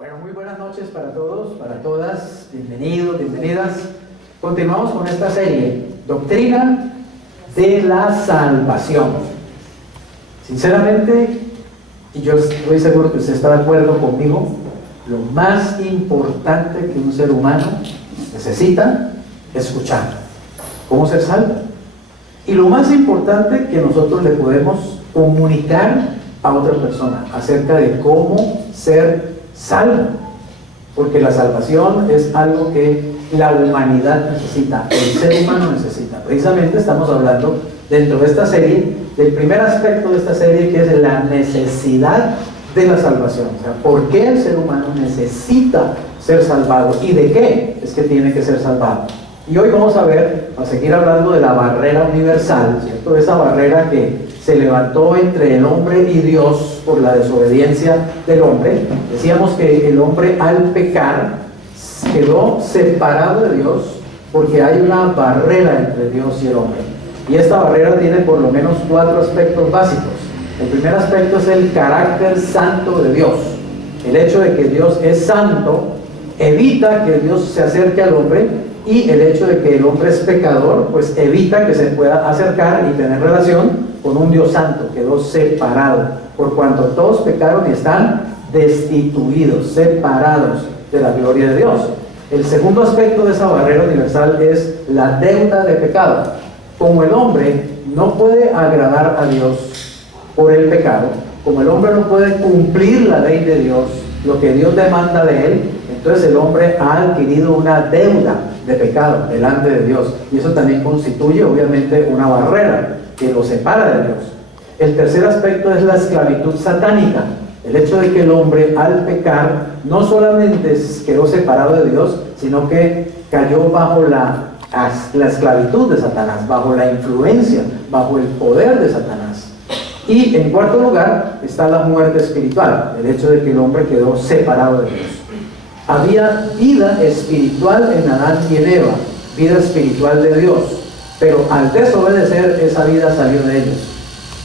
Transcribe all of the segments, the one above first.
Bueno, muy buenas noches para todos, para todas, bienvenidos, bienvenidas. Continuamos con esta serie, Doctrina de la Salvación. Sinceramente, y yo estoy seguro que usted está de acuerdo conmigo, lo más importante que un ser humano necesita es escuchar cómo ser salvo. Y lo más importante que nosotros le podemos comunicar a otra persona acerca de cómo ser salvo, porque la salvación es algo que la humanidad necesita, el ser humano necesita. Precisamente estamos hablando dentro de esta serie del primer aspecto de esta serie, que es la necesidad de la salvación. O sea, ¿por qué el ser humano necesita ser salvado y de qué es que tiene que ser salvado? Y hoy vamos a ver, a seguir hablando de la barrera universal, ¿cierto? Esa barrera que se levantó entre el hombre y Dios por la desobediencia del hombre. Decíamos que el hombre al pecar quedó separado de Dios porque hay una barrera entre Dios y el hombre. Y esta barrera tiene por lo menos 4 aspectos básicos. El primer aspecto es el carácter santo de Dios. El hecho de que Dios es santo evita que Dios se acerque al hombre, y el hecho de que el hombre es pecador pues evita que se pueda acercar y tener relación con un Dios santo. Quedó separado, por cuanto todos pecaron y están destituidos, separados de la gloria de Dios. El segundo aspecto de esa barrera universal es la deuda de pecado. Como el hombre no puede agradar a Dios por el pecado, como el hombre no puede cumplir la ley de Dios, lo que Dios demanda de él, entonces el hombre ha adquirido una deuda de pecado delante de Dios, y eso también constituye obviamente una barrera que lo separa de Dios. El tercer aspecto es la esclavitud satánica. El hecho de que el hombre al pecar no solamente quedó separado de Dios, sino que cayó bajo la esclavitud de Satanás, bajo la influencia, bajo el poder de Satanás. Y en cuarto lugar está la muerte espiritual, el hecho de que el hombre quedó separado de Dios. Había vida espiritual en Adán y en Eva, vida espiritual de Dios, pero al desobedecer esa vida salió de ellos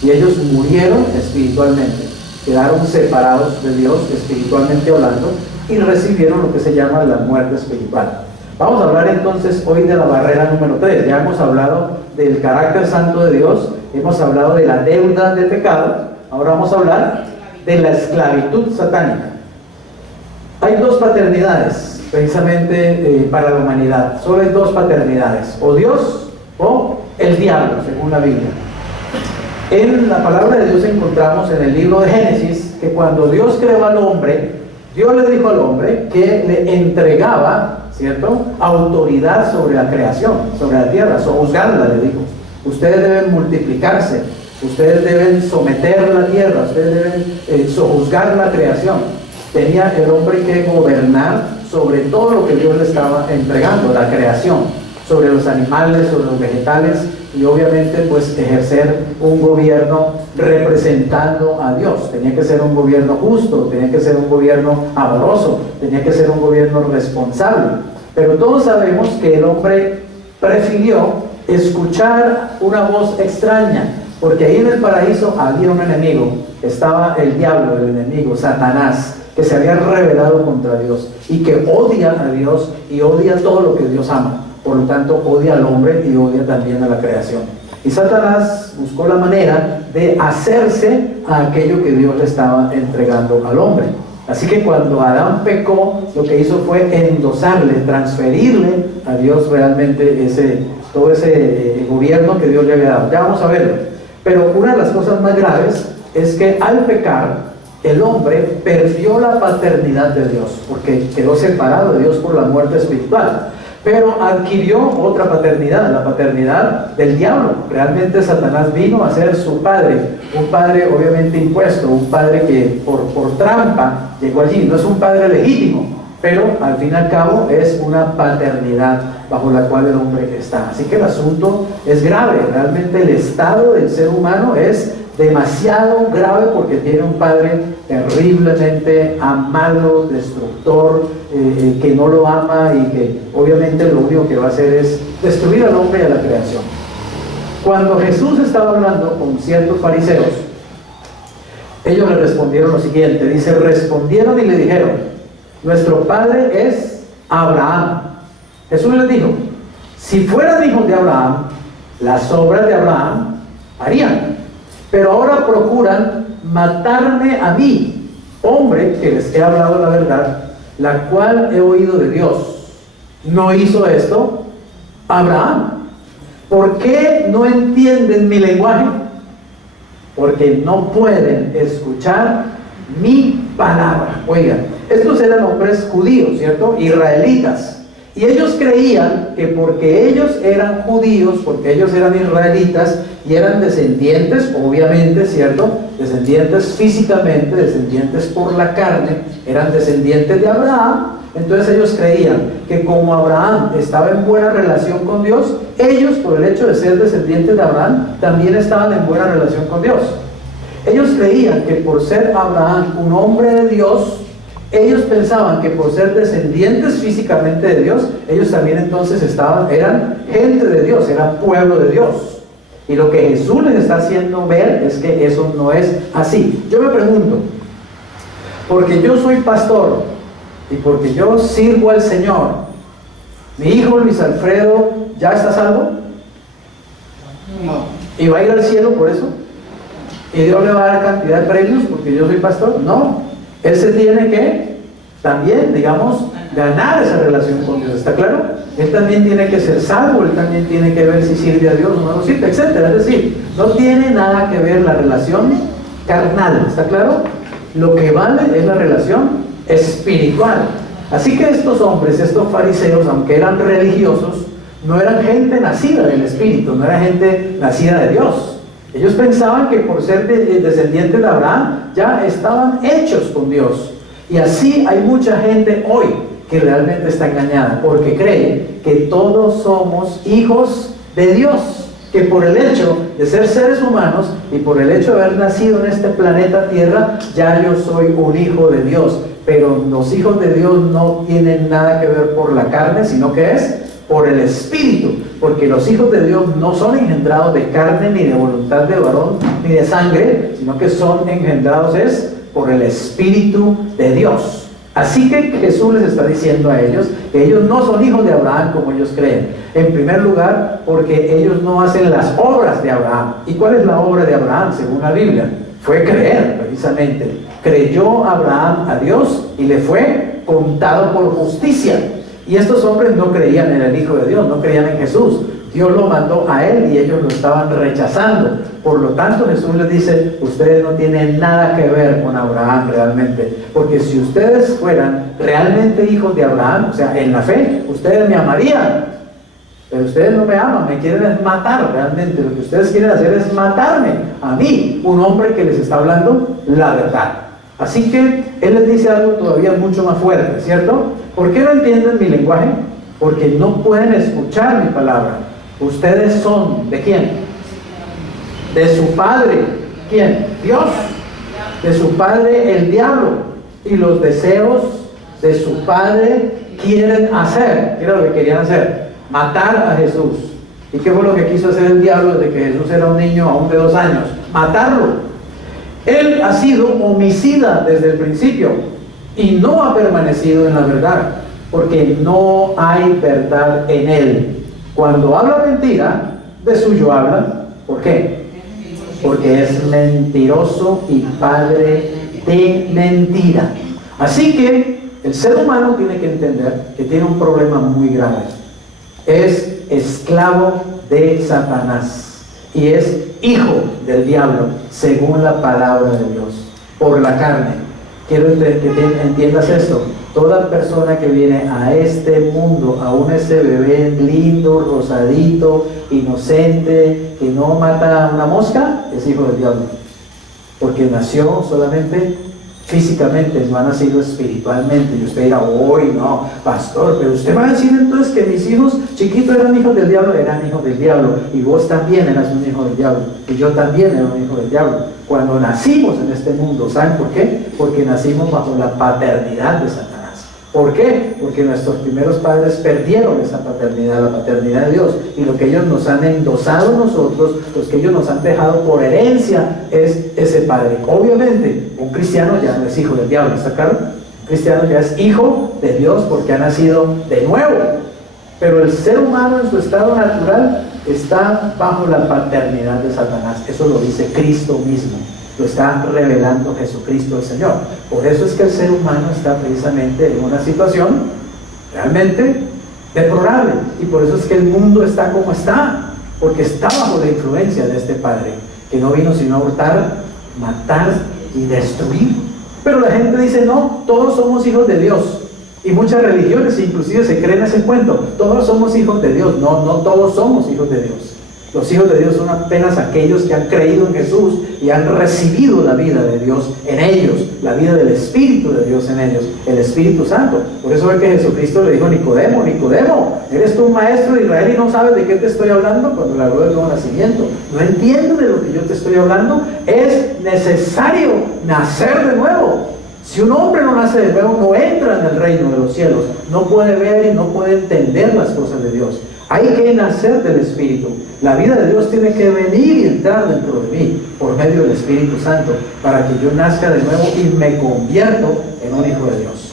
y ellos murieron espiritualmente, quedaron separados de Dios espiritualmente hablando y recibieron lo que se llama la muerte espiritual. Vamos a hablar entonces hoy de la barrera número 3. Ya hemos hablado del carácter santo de Dios, hemos hablado de la deuda de pecado, ahora vamos a hablar de la esclavitud satánica. Hay 2 paternidades precisamente para la humanidad. Solo hay 2 paternidades, o Dios o el diablo, según la Biblia. En la palabra de Dios encontramos en el libro de Génesis que cuando Dios creó al hombre, Dios le dijo al hombre que le entregaba, ¿cierto?, autoridad sobre la creación, sobre la tierra, sojuzgarla, le dijo. Ustedes deben multiplicarse, ustedes deben someter la tierra, ustedes deben sojuzgar la creación. Tenía el hombre que gobernar sobre todo lo que Dios le estaba entregando, la creación, sobre los animales, sobre los vegetales, y obviamente pues ejercer un gobierno representando a Dios. Tenía que ser un gobierno justo, tenía que ser un gobierno amoroso, tenía que ser un gobierno responsable. Pero todos sabemos que el hombre prefirió escuchar una voz extraña, porque ahí en el paraíso había un enemigo, estaba el diablo, el enemigo, Satanás, que se había rebelado contra Dios y que odia a Dios y odia todo lo que Dios ama. Por lo tanto, odia al hombre y odia también a la creación. Y Satanás buscó la manera de hacerse a aquello que Dios le estaba entregando al hombre. Así que cuando Adán pecó, lo que hizo fue endosarle, transferirle a Dios realmente todo ese gobierno que Dios le había dado. Ya vamos a verlo. Pero una de las cosas más graves es que al pecar, el hombre perdió la paternidad de Dios, porque quedó separado de Dios por la muerte espiritual, pero adquirió otra paternidad, la paternidad del diablo. Realmente Satanás vino a ser su padre, un padre obviamente impuesto, un padre que por trampa llegó allí. No es un padre legítimo, pero al fin y al cabo es una paternidad bajo la cual el hombre está. Así que el asunto es grave. Realmente el estado del ser humano es demasiado grave porque tiene un padre terriblemente amado, destructor, que no lo ama y que obviamente lo único que va a hacer es destruir al hombre y a la creación. Cuando Jesús estaba hablando con ciertos fariseos, ellos le respondieron lo siguiente, dice, respondieron y le dijeron, nuestro padre es Abraham. Jesús les dijo, si fueran hijos de Abraham, las obras de Abraham harían, pero ahora procuran matarme a mí, hombre que les he hablado la verdad, la cual he oído de Dios. ¿No hizo esto Abraham? ¿Por qué no entienden mi lenguaje? Porque no pueden escuchar mi palabra. Oigan, estos eran hombres judíos, ¿cierto? Israelitas. Y ellos creían que porque ellos eran judíos, porque ellos eran israelitas y eran descendientes, obviamente, ¿cierto? Descendientes físicamente, descendientes por la carne, eran descendientes de Abraham. Entonces ellos creían que como Abraham estaba en buena relación con Dios, ellos, por el hecho de ser descendientes de Abraham, también estaban en buena relación con Dios. Ellos creían que por ser Abraham un hombre de Dios, ellos pensaban que por ser descendientes físicamente de Dios, ellos también entonces eran gente de Dios, eran pueblo de Dios. Y lo que Jesús les está haciendo ver es que eso no es así. Yo me pregunto, porque yo soy pastor y porque yo sirvo al Señor, ¿mi hijo Luis Alfredo ya está salvo? No. ¿Y va a ir al cielo por eso? ¿Y Dios le va a dar cantidad de premios porque yo soy pastor? No. Él se tiene que también, digamos, ganar esa relación con Dios, ¿está claro? Él también tiene que ser salvo, él también tiene que ver si sirve a Dios o no lo sirve, etc. Es decir, no tiene nada que ver la relación carnal, ¿está claro? Lo que vale es la relación espiritual. Así que estos hombres, estos fariseos, aunque eran religiosos, no eran gente nacida del Espíritu, no era gente nacida de Dios. Ellos pensaban que por ser descendientes de Abraham ya estaban hechos con Dios. Y así hay mucha gente hoy que realmente está engañada, porque cree que todos somos hijos de Dios, que por el hecho de ser seres humanos y por el hecho de haber nacido en este planeta Tierra, ya yo soy un hijo de Dios. Pero los hijos de Dios no tienen nada que ver por la carne, sino que es por el Espíritu, porque los hijos de Dios no son engendrados de carne, ni de voluntad de varón, ni de sangre, sino que son engendrados por el Espíritu de Dios. Así que Jesús les está diciendo a ellos que ellos no son hijos de Abraham como ellos creen. En primer lugar, porque ellos no hacen las obras de Abraham. ¿Y cuál es la obra de Abraham según la Biblia? Fue creer, precisamente. Creyó Abraham a Dios y le fue contado por justicia. Y estos hombres no creían en el Hijo de Dios, no creían en Jesús. Dios lo mandó a él y ellos lo estaban rechazando. Por lo tanto, Jesús les dice, ustedes no tienen nada que ver con Abraham realmente. Porque si ustedes fueran realmente hijos de Abraham, o sea, en la fe, ustedes me amarían. Pero ustedes no me aman, me quieren matar realmente. Lo que ustedes quieren hacer es matarme a mí, un hombre que les está hablando la verdad. Así que Él les dice algo todavía mucho más fuerte, ¿cierto? ¿Por qué no entienden mi lenguaje? Porque no pueden escuchar mi palabra. Ustedes son, ¿de quién? De su padre. ¿Quién? Dios. De su padre el diablo. Y los deseos de su padre quieren hacer. ¿Qué era lo que querían hacer? Matar a Jesús. ¿Y qué fue lo que quiso hacer el diablo desde que Jesús era un niño aún de 2 años? Matarlo. Él ha sido homicida desde el principio y no ha permanecido en la verdad, porque no hay verdad en él. Cuando habla mentira, de suyo habla. ¿Por qué? Porque es mentiroso y padre de mentira. Así que el ser humano tiene que entender que tiene un problema muy grave. Es esclavo de Satanás y es hijo del diablo, según la palabra de Dios, por la carne. Quiero que entiendas esto. Toda persona que viene a este mundo, aún ese bebé lindo, rosadito, inocente, que no mata a una mosca, es hijo del diablo, porque nació solamente físicamente, no ha nacido espiritualmente. Y usted dirá, uy, no, pastor, pero usted va a decir entonces que mis hijos chiquitos eran hijos del diablo. Eran hijos del diablo, y vos también eras un hijo del diablo, y yo también era un hijo del diablo cuando nacimos en este mundo. ¿Saben por qué? Porque nacimos bajo la paternidad de Satanás. ¿Por qué? Porque nuestros primeros padres perdieron esa paternidad, la paternidad de Dios, y lo que ellos nos han endosado a nosotros, los que ellos nos han dejado por herencia, es ese padre. Obviamente, un cristiano ya no es hijo del diablo, ¿está claro? Un cristiano ya es hijo de Dios porque ha nacido de nuevo. Pero el ser humano en su estado natural está bajo la paternidad de Satanás. Eso lo dice Cristo mismo. Lo está revelando Jesucristo el Señor. Por eso es que el ser humano está precisamente en una situación realmente deplorable. Y por eso es que el mundo está como está. Porque está bajo la influencia de este Padre, que no vino sino a hurtar, matar y destruir. Pero la gente dice, no, todos somos hijos de Dios. Y muchas religiones inclusive se creen ese cuento. Todos somos hijos de Dios. No, no todos somos hijos de Dios. Los hijos de Dios son apenas aquellos que han creído en Jesús y han recibido la vida de Dios en ellos, la vida del Espíritu de Dios en ellos, el Espíritu Santo. Por eso es que Jesucristo le dijo a Nicodemo, Nicodemo, ¿eres tú un maestro de Israel y no sabes de qué te estoy hablando? Cuando le habló del nuevo nacimiento. ¿No entiendes de lo que yo te estoy hablando? Es necesario nacer de nuevo. Si un hombre no nace de nuevo, no entra en el reino de los cielos. No puede ver y no puede entender las cosas de Dios. Hay que nacer del Espíritu. La vida de Dios tiene que venir y entrar dentro de mí por medio del Espíritu Santo para que yo nazca de nuevo y me convierto en un hijo de Dios.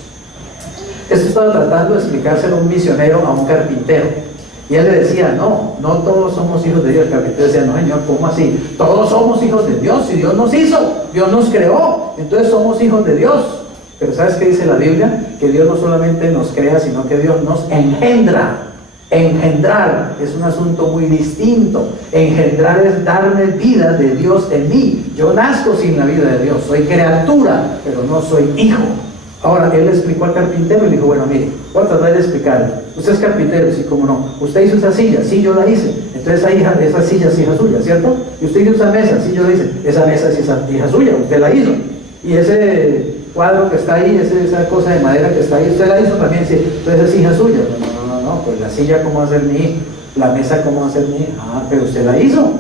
Esto estaba tratando de explicárselo un misionero a un carpintero. Y él le decía, no todos somos hijos de Dios. El carpintero decía, no señor, ¿cómo así? Todos somos hijos de Dios. Si Dios nos hizo, Dios nos creó, entonces somos hijos de Dios. Pero ¿sabes qué dice la Biblia? Que Dios no solamente nos crea, sino que Dios nos engendra. Engendrar es un asunto muy distinto. Engendrar es darme vida de Dios en mí. Yo nazco sin la vida de Dios, soy criatura, pero no soy hijo. Ahora, él le explicó al carpintero y le dijo, bueno, mire, voy a tratar de explicarle. Usted es carpintero, sí, cómo no. Usted hizo esa silla, sí, yo la hice. Entonces esa silla es hija suya, ¿cierto? Y usted hizo esa mesa, sí, yo la hice. Esa mesa sí es hija suya, usted la hizo. Y ese cuadro que está ahí, esa cosa de madera que está ahí, usted la hizo también, sí. Entonces es hija suya. No, pues la silla cómo va a ser mi hija, la mesa cómo va a ser mi hija. Ah, pero usted la hizo.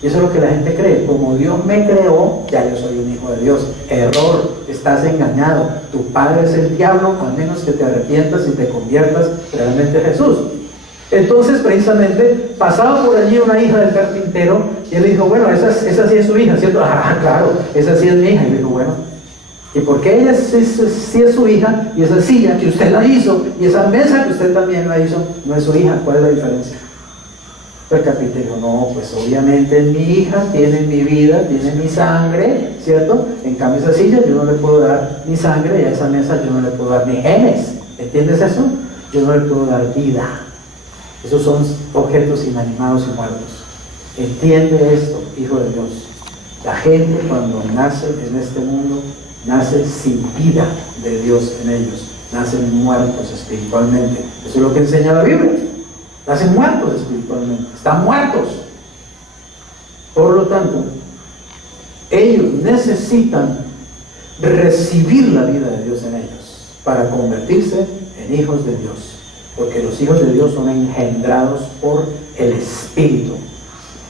Y eso es lo que la gente cree. Como Dios me creó, ya yo soy un hijo de Dios. Error, estás engañado. Tu padre es el diablo, a menos que te arrepientas y te conviertas realmente a Jesús. Entonces, precisamente, pasaba por allí una hija del carpintero y él le dijo, bueno, esa sí es su hija, ¿cierto? Ah, claro, esa sí es mi hija. Y le dijo, bueno, ¿y por qué ella sí es su hija y esa silla que usted la hizo y esa mesa que usted también la hizo no es su hija? ¿Cuál es la diferencia? El carpintero, no, pues obviamente es mi hija, tiene mi vida, tiene mi sangre, ¿cierto? En cambio esa silla yo no le puedo dar mi sangre y a esa mesa yo no le puedo dar mis genes. ¿Entiendes eso? Yo no le puedo dar vida. Esos son objetos inanimados y muertos. Entiende esto, hijo de Dios. La gente cuando nace en este mundo, nace sin vida de Dios en ellos. Nacen muertos espiritualmente. Eso es lo que enseña la Biblia. Nacen muertos espiritualmente. Están muertos. Por lo tanto, ellos necesitan recibir la vida de Dios en ellos para convertirse en hijos de Dios. Porque los hijos de Dios son engendrados por el Espíritu.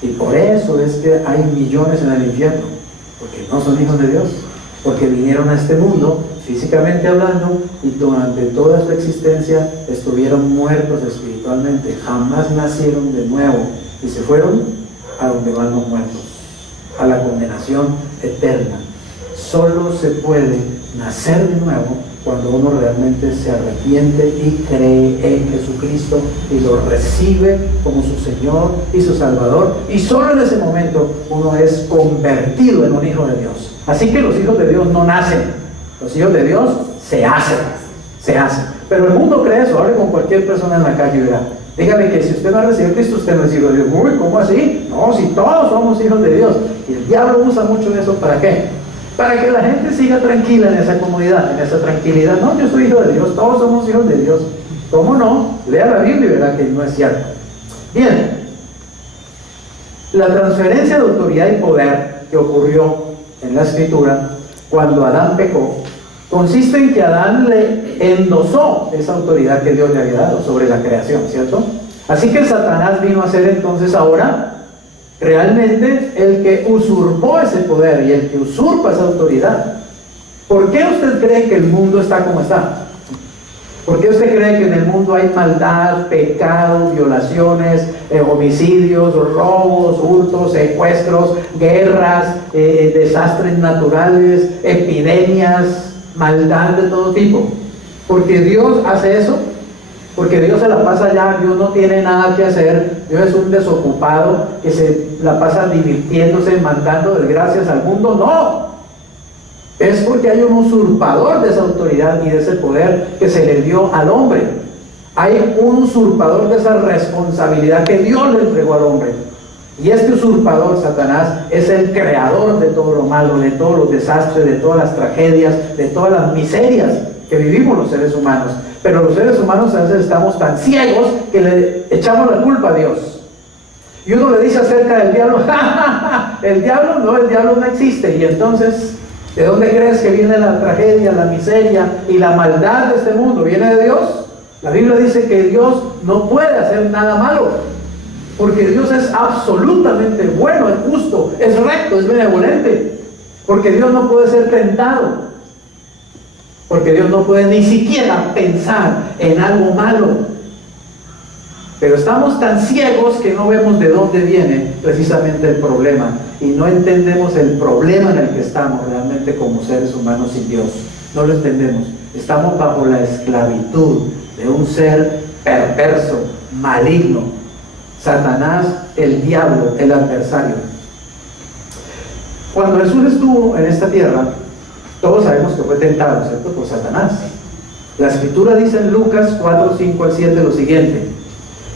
Y por eso es que hay millones en el infierno. Porque no son hijos de Dios. Porque vinieron a este mundo, físicamente hablando, y durante toda su existencia estuvieron muertos espiritualmente. Jamás nacieron de nuevo. Y se fueron a donde van los muertos. A la condenación eterna. Solo se puede nacer de nuevo cuando uno realmente se arrepiente y cree en Jesucristo y lo recibe como su Señor y su Salvador, y solo en ese momento uno es convertido en un hijo de Dios. Así que los hijos de Dios no nacen, los hijos de Dios se hacen. Pero el mundo cree eso. Hable con cualquier persona en la calle y verá. Dígame que si usted no ha recibido a Cristo, usted no es hijo de Dios. Uy, ¿cómo así? No, si todos somos hijos de Dios. Y el diablo usa mucho eso, ¿para qué? Para que la gente siga tranquila en esa comodidad, en esa tranquilidad. No, yo soy hijo de Dios, todos somos hijos de Dios. ¿Cómo no? Lea la Biblia y verá que no es cierto. Bien, la transferencia de autoridad y poder que ocurrió en la Escritura cuando Adán pecó, consiste en que Adán le endosó esa autoridad que Dios le había dado sobre la creación, ¿cierto? Así que Satanás vino a ser entonces ahora realmente el que usurpó ese poder y el que usurpa esa autoridad. ¿Por qué usted cree que el mundo está como está? ¿Por qué usted cree que en el mundo hay maldad, pecado, violaciones, homicidios, robos, hurtos, secuestros, guerras, desastres naturales, epidemias? maldad de todo tipo. Porque Dios hace eso, porque Dios se la pasa allá, Dios no tiene nada que hacer, Dios es un desocupado que se la pasa divirtiéndose, mandando desgracias al mundo. No, es porque hay un usurpador de esa autoridad y de ese poder que se le dio al hombre. Hay un usurpador de esa responsabilidad que Dios le entregó al hombre. Y este usurpador, Satanás, es el creador de todo lo malo, de todos los desastres, de todas las tragedias, de todas las miserias que vivimos los seres humanos. Pero los seres humanos a veces estamos tan ciegos que le echamos la culpa a Dios. Y uno le dice acerca del diablo, ¡ja, ja, ja! El diablo no existe. Y entonces, ¿de dónde crees que viene la tragedia, la miseria y la maldad de este mundo? ¿Viene de Dios? La Biblia dice que Dios no puede hacer nada malo, porque Dios es absolutamente bueno, es justo, es recto, es benevolente. Porque Dios no puede ser tentado, porque Dios no puede ni siquiera pensar en algo malo. Pero estamos tan ciegos que no vemos de dónde viene precisamente el problema, y no entendemos el problema en el que estamos realmente como seres humanos sin Dios. No lo entendemos. Estamos bajo la esclavitud de un ser perverso, maligno, Satanás, el diablo, el adversario. Cuando Jesús estuvo en esta tierra, todos sabemos que fue tentado, ¿cierto?, por Satanás. La escritura dice en Lucas 4, 5 al 7 lo siguiente: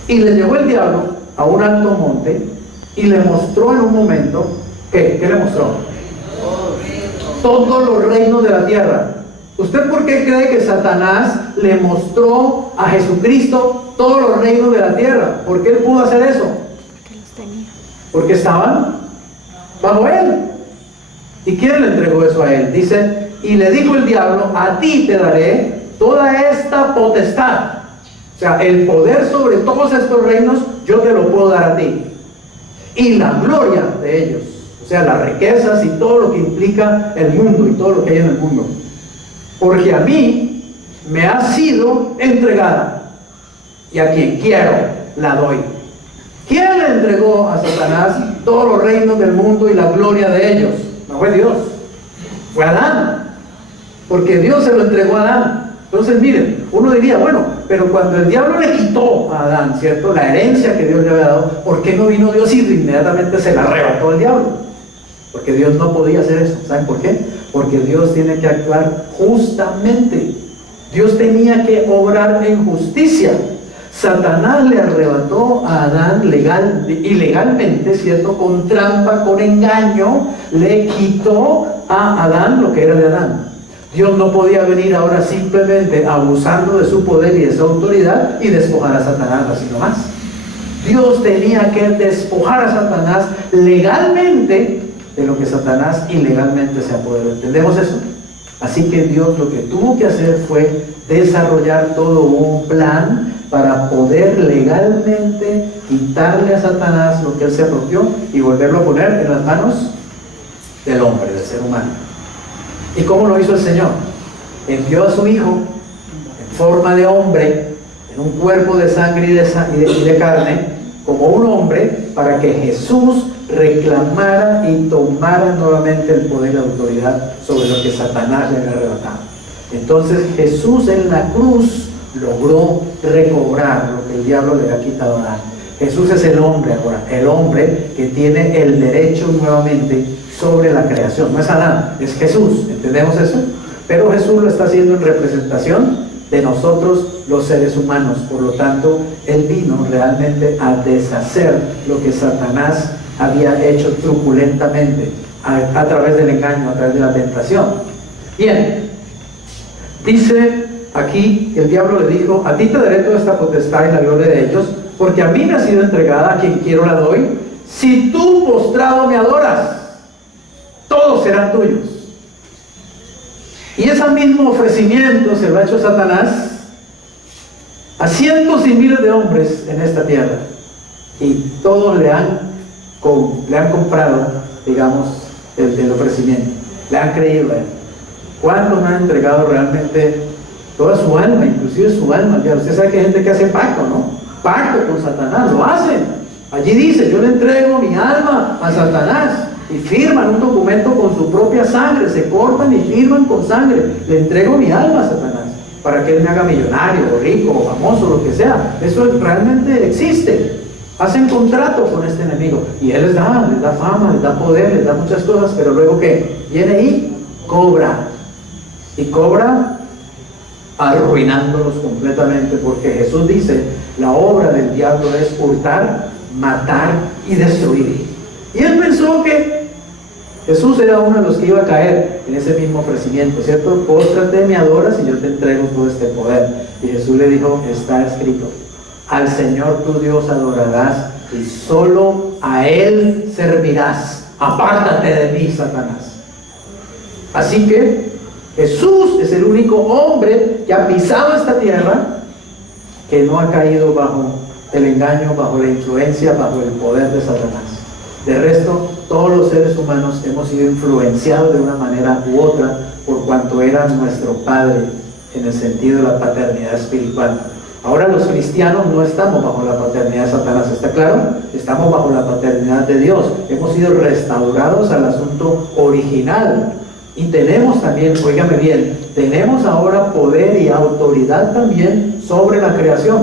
y le llevó el diablo a un alto monte y le mostró en un momento, ¿qué le mostró? Todos los reinos de la tierra. ¿Usted por qué cree que Satanás le mostró a Jesucristo todos los reinos de la tierra? ¿Por qué él pudo hacer eso? Porque los tenía. Porque estaban bajo él. ¿Y quién le entregó eso a él? Dice, y le dijo el diablo, a ti te daré toda esta potestad. O sea, el poder sobre todos estos reinos, yo te lo puedo dar a ti. Y la gloria de ellos. O sea, las riquezas y todo lo que implica el mundo y todo lo que hay en el mundo. Porque a mí me ha sido entregada, y a quien quiero la doy. ¿Quién le entregó a Satanás todos los reinos del mundo y la gloria de ellos? No fue Dios, fue Adán, porque Dios se lo entregó a Adán. Entonces miren, uno diría, bueno, pero cuando el diablo le quitó a Adán, ¿cierto?, la herencia que Dios le había dado, ¿por qué no vino Dios y inmediatamente se la arrebató al diablo? Porque Dios no podía hacer eso. ¿Saben por qué? Porque Dios tiene que actuar justamente. Dios tenía que obrar en justicia. Satanás le arrebató a Adán ilegalmente, ¿cierto?, con trampa, con engaño, le quitó a Adán lo que era de Adán. Dios no podía venir ahora simplemente abusando de su poder y de su autoridad y despojar a Satanás así nomás. Dios tenía que despojar a Satanás legalmente de lo que Satanás ilegalmente se apoderó. ¿Entendemos eso? Así que Dios lo que tuvo que hacer fue desarrollar todo un plan para poder legalmente quitarle a Satanás lo que él se apropió y volverlo a poner en las manos del hombre, del ser humano. ¿Y cómo lo hizo el Señor? Envió a su Hijo en forma de hombre, en un cuerpo de sangre y de carne, como un hombre, para que Jesús reclamara y tomara nuevamente el poder y la autoridad sobre lo que Satanás le había arrebatado. Entonces Jesús en la cruz logró recobrar lo que el diablo le había quitado a Adán. Jesús es el hombre ahora, el hombre que tiene el derecho nuevamente sobre la creación. No es Adán, es Jesús. ¿Entendemos eso? Pero Jesús lo está haciendo en representación de nosotros los seres humanos. Por lo tanto, Él vino realmente a deshacer lo que Satanás había hecho truculentamente a través del engaño, a través de la tentación. Bien, dice aquí, el diablo le dijo, a ti te daré toda esta potestad y la gloria de ellos, porque a mí me ha sido entregada, a quien quiero la doy. Si tú postrado me adoras, todos serán tuyos. Y ese mismo ofrecimiento se lo ha hecho Satanás a cientos y miles de hombres en esta tierra, y todos le han comprado, digamos, el ofrecimiento, le han creído a él. ¿Cuántos han entregado realmente toda su alma, inclusive su alma? Ya usted sabe que hay gente que hace pacto, ¿no? Pacto con Satanás, lo hacen. Allí dice, yo le entrego mi alma a Satanás. y firman un documento con su propia sangre, se cortan y firman con sangre. Le entrego mi alma a Satanás para que él me haga millonario, o rico, o famoso, lo que sea. Eso realmente existe. Hacen contrato con este enemigo y él les da fama, les da poder, les da muchas cosas, pero luego ¿qué? Viene y cobra. Y cobra arruinándolos completamente, porque Jesús dice, la obra del diablo es hurtar, matar y destruir. Y él pensó que Jesús era uno de los que iba a caer en ese mismo ofrecimiento, ¿cierto? Póstrate, me adoras y yo te entrego todo este poder. Y Jesús le dijo, está escrito, al Señor tu Dios adorarás y solo a Él servirás. Apártate de mí, Satanás. Así que Jesús es el único hombre que ha pisado esta tierra que no ha caído bajo el engaño, bajo la influencia, bajo el poder de Satanás. De resto, todos los seres humanos hemos sido influenciados de una manera u otra por cuanto era nuestro Padre, en el sentido de la paternidad espiritual. Ahora los cristianos no estamos bajo la paternidad de Satanás, ¿está claro? Estamos bajo la paternidad de Dios. Hemos sido restaurados al asunto original. Y tenemos también, óigame bien, tenemos ahora poder y autoridad también sobre la creación,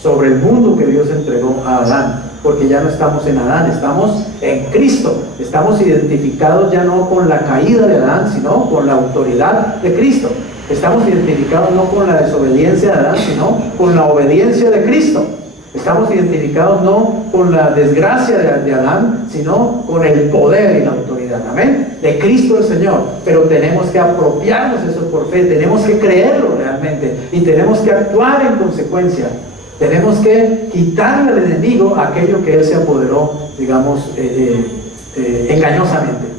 sobre el mundo que Dios entregó a Adán, porque ya no estamos en Adán, estamos en Cristo. Estamos identificados ya no con la caída de Adán, sino con la autoridad de Cristo. Estamos identificados no con la desobediencia de Adán, sino con la obediencia de Cristo. Estamos identificados no con la desgracia de Adán, sino con el poder y la autoridad, amén, de Cristo el Señor. Pero tenemos que apropiarnos eso por fe, tenemos que creerlo realmente y tenemos que actuar en consecuencia. Tenemos que quitarle al enemigo aquello que él se apoderó, digamos, engañosamente.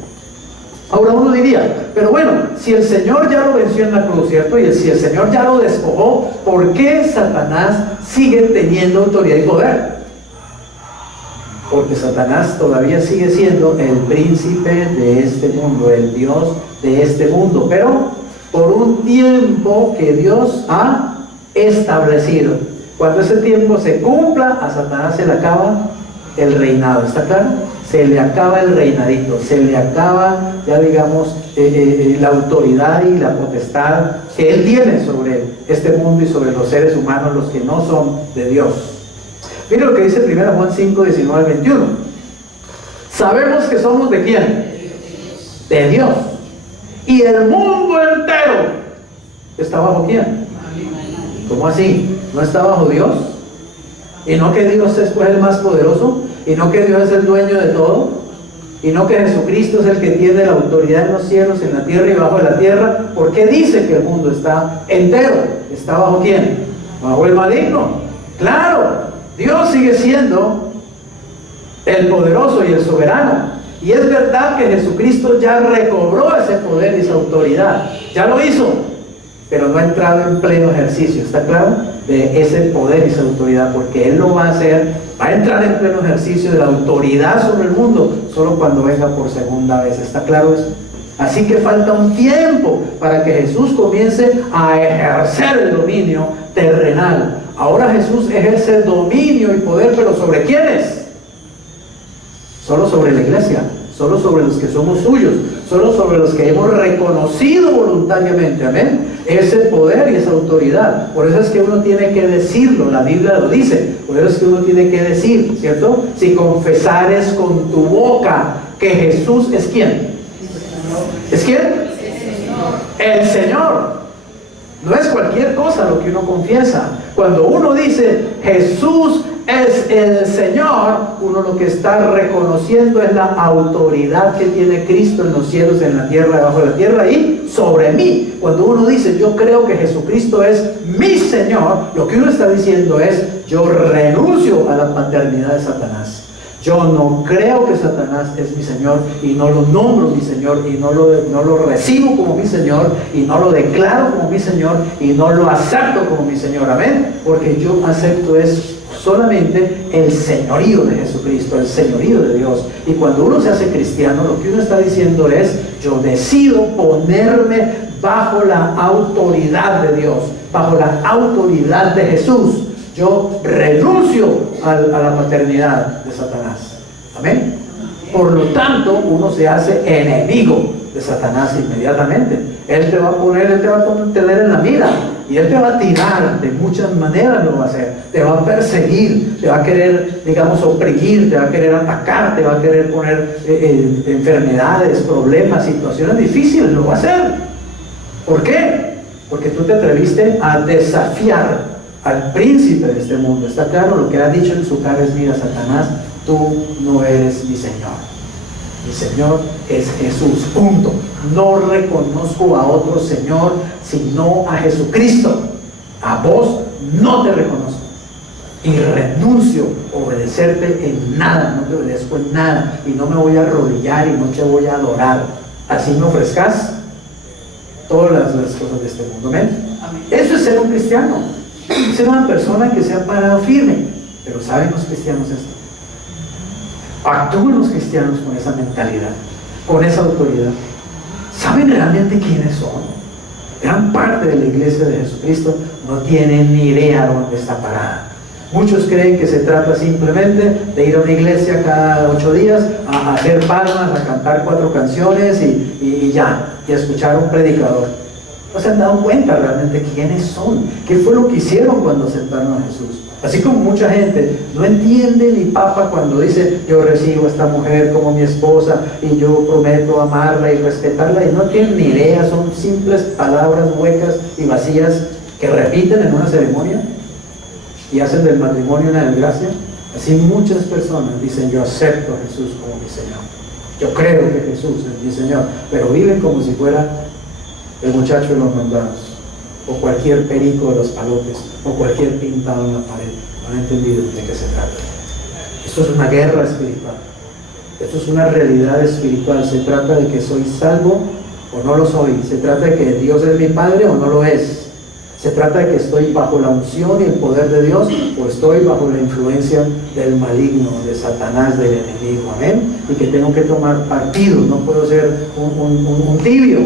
Ahora uno diría, pero bueno, si el Señor ya lo venció en la cruz, ¿cierto? Y si el Señor ya lo despojó, ¿por qué Satanás sigue teniendo autoridad y poder? Porque Satanás todavía sigue siendo el príncipe de este mundo, el Dios de este mundo, pero por un tiempo que Dios ha establecido. Cuando ese tiempo se cumpla, a Satanás se le acaba el reinado, ¿está claro? Se le acaba el reinadito, se le acaba, ya digamos, la autoridad y la potestad que él tiene sobre este mundo y sobre los seres humanos, los que no son de Dios. Mire lo que dice 1 Juan 5, 19 al 21. Sabemos que somos ¿de quién? De Dios. Y el mundo entero está bajo ¿quién? ¿Cómo así? ¿No está bajo Dios? ¿Y no que Dios es pues el más poderoso? ¿Y no que Dios es el dueño de todo? ¿Y no que Jesucristo es el que tiene la autoridad en los cielos, en la tierra y bajo la tierra? ¿Por qué dice que el mundo está entero? ¿Está bajo quién? Bajo el maligno. Claro, Dios sigue siendo el poderoso y el soberano. Y es verdad que Jesucristo ya recobró ese poder y esa autoridad. Ya lo hizo, pero no ha entrado en pleno ejercicio, ¿está claro? De ese poder y esa autoridad, porque Él lo va a hacer, va a entrar en pleno ejercicio de la autoridad sobre el mundo solo cuando venga por segunda vez, ¿está claro eso? Así que falta un tiempo para que Jesús comience a ejercer el dominio terrenal. Ahora Jesús ejerce dominio y poder, pero ¿sobre quiénes? Solo sobre la iglesia, solo sobre los que somos suyos, solo sobre los que hemos reconocido voluntariamente, amén, ese poder y esa autoridad. Por eso es que uno tiene que decirlo, la Biblia lo dice, por eso es que uno tiene que decir, ¿cierto? Si confesares con tu boca que Jesús es ¿quién? ¿Es quién? El Señor. No es cualquier cosa lo que uno confiesa. Cuando uno dice Jesús es el Señor, uno lo que está reconociendo es la autoridad que tiene Cristo en los cielos, en la tierra, debajo de la tierra y sobre mí. Cuando uno dice yo creo que Jesucristo es mi Señor, lo que uno está diciendo es yo renuncio a la paternidad de Satanás. Yo no creo que Satanás es mi Señor y no lo nombro mi Señor y no lo recibo como mi Señor y no lo declaro como mi Señor y no lo acepto como mi Señor, amén, porque yo acepto es solamente el señorío de Jesucristo, el señorío de Dios. Y cuando uno se hace cristiano, lo que uno está diciendo es yo decido ponerme bajo la autoridad de Dios, bajo la autoridad de Jesús. Yo renuncio a la paternidad de Satanás. Amén. Por lo tanto, uno se hace enemigo de Satanás inmediatamente. Él te va a tener en la mira y él te va a tirar de muchas maneras, lo va a hacer. Te va a perseguir, te va a querer, digamos, oprimir, te va a querer atacar, te va a querer poner enfermedades, problemas, situaciones difíciles, lo va a hacer. ¿Por qué? Porque tú te atreviste a desafiar al príncipe de este mundo. Está claro, lo que ha dicho en su cara es: mira, Satanás, tú no eres mi Señor. Mi Señor es Jesús, punto. No reconozco a otro Señor sino a Jesucristo. A vos no te reconozco. Y renuncio a obedecerte en nada, no te obedezco en nada. Y no me voy a arrodillar y no te voy a adorar. Así me ofrezcas todas las cosas de este mundo. ¿Amén? Eso es ser un cristiano. Ser una persona que se ha parado firme. Pero ¿saben los cristianos esto? Actúan los cristianos con esa mentalidad, con esa autoridad. ¿Saben realmente quiénes son? Gran parte de la iglesia de Jesucristo no tienen ni idea dónde está parada. Muchos creen que se trata simplemente de ir a una iglesia cada 8 días a hacer palmas, a cantar 4 canciones y ya, y a escuchar a un predicador. No se han dado cuenta realmente quiénes son, qué fue lo que hicieron cuando aceptaron a Jesús. Así como mucha gente no entiende ni papa cuando dice: yo recibo a esta mujer como mi esposa y yo prometo amarla y respetarla, y no tienen ni idea, son simples palabras huecas y vacías que repiten en una ceremonia y hacen del matrimonio una desgracia. Así muchas personas dicen: yo acepto a Jesús como mi Señor, yo creo que Jesús es mi Señor, pero viven como si fuera el muchacho de los mandados, o cualquier perico de los palotes, o cualquier pintado en la pared. No han entendido de qué se trata. Esto es una guerra espiritual. Esto es una realidad espiritual. Se trata de que soy salvo o no lo soy. Se trata de que Dios es mi Padre o no lo es. Se trata de que estoy bajo la unción y el poder de Dios, o estoy bajo la influencia del maligno, de Satanás, del enemigo. Amén. Y que tengo que tomar partido. No puedo ser un tibio,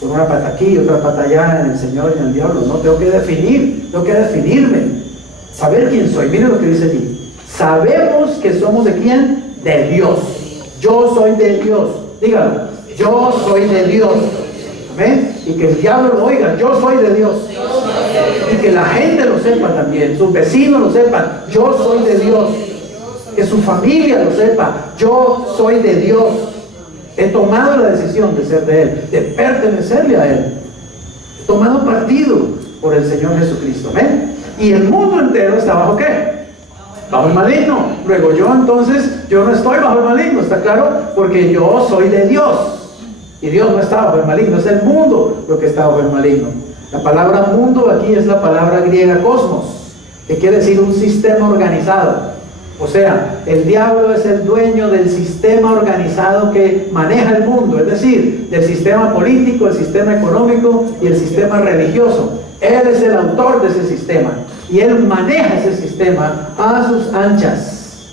con una pata aquí y otra pata allá, en el Señor y en el diablo. No, tengo que definirme, saber quién soy. Miren lo que dice allí: sabemos que somos de quién, de Dios. Yo soy de Dios. Dígalo: yo soy de Dios. Amén. Y que el diablo lo oiga: yo soy de Dios. Y que la gente lo sepa también, sus vecinos lo sepan: yo soy de Dios. Que su familia lo sepa: yo soy de Dios. He tomado la decisión de ser de Él, de pertenecerle a Él. He tomado partido por el Señor Jesucristo. ¿Amén? Y el mundo entero está bajo ¿qué? Bajo el maligno. Luego yo no estoy bajo el maligno, ¿está claro? Porque yo soy de Dios. Y Dios no está bajo el maligno, es el mundo lo que está bajo el maligno. La palabra mundo aquí es la palabra griega cosmos, que quiere decir un sistema organizado. O sea, el diablo es el dueño del sistema organizado que maneja el mundo, es decir, del sistema político, el sistema económico y el sistema religioso. Él es el autor de ese sistema y él maneja ese sistema a sus anchas.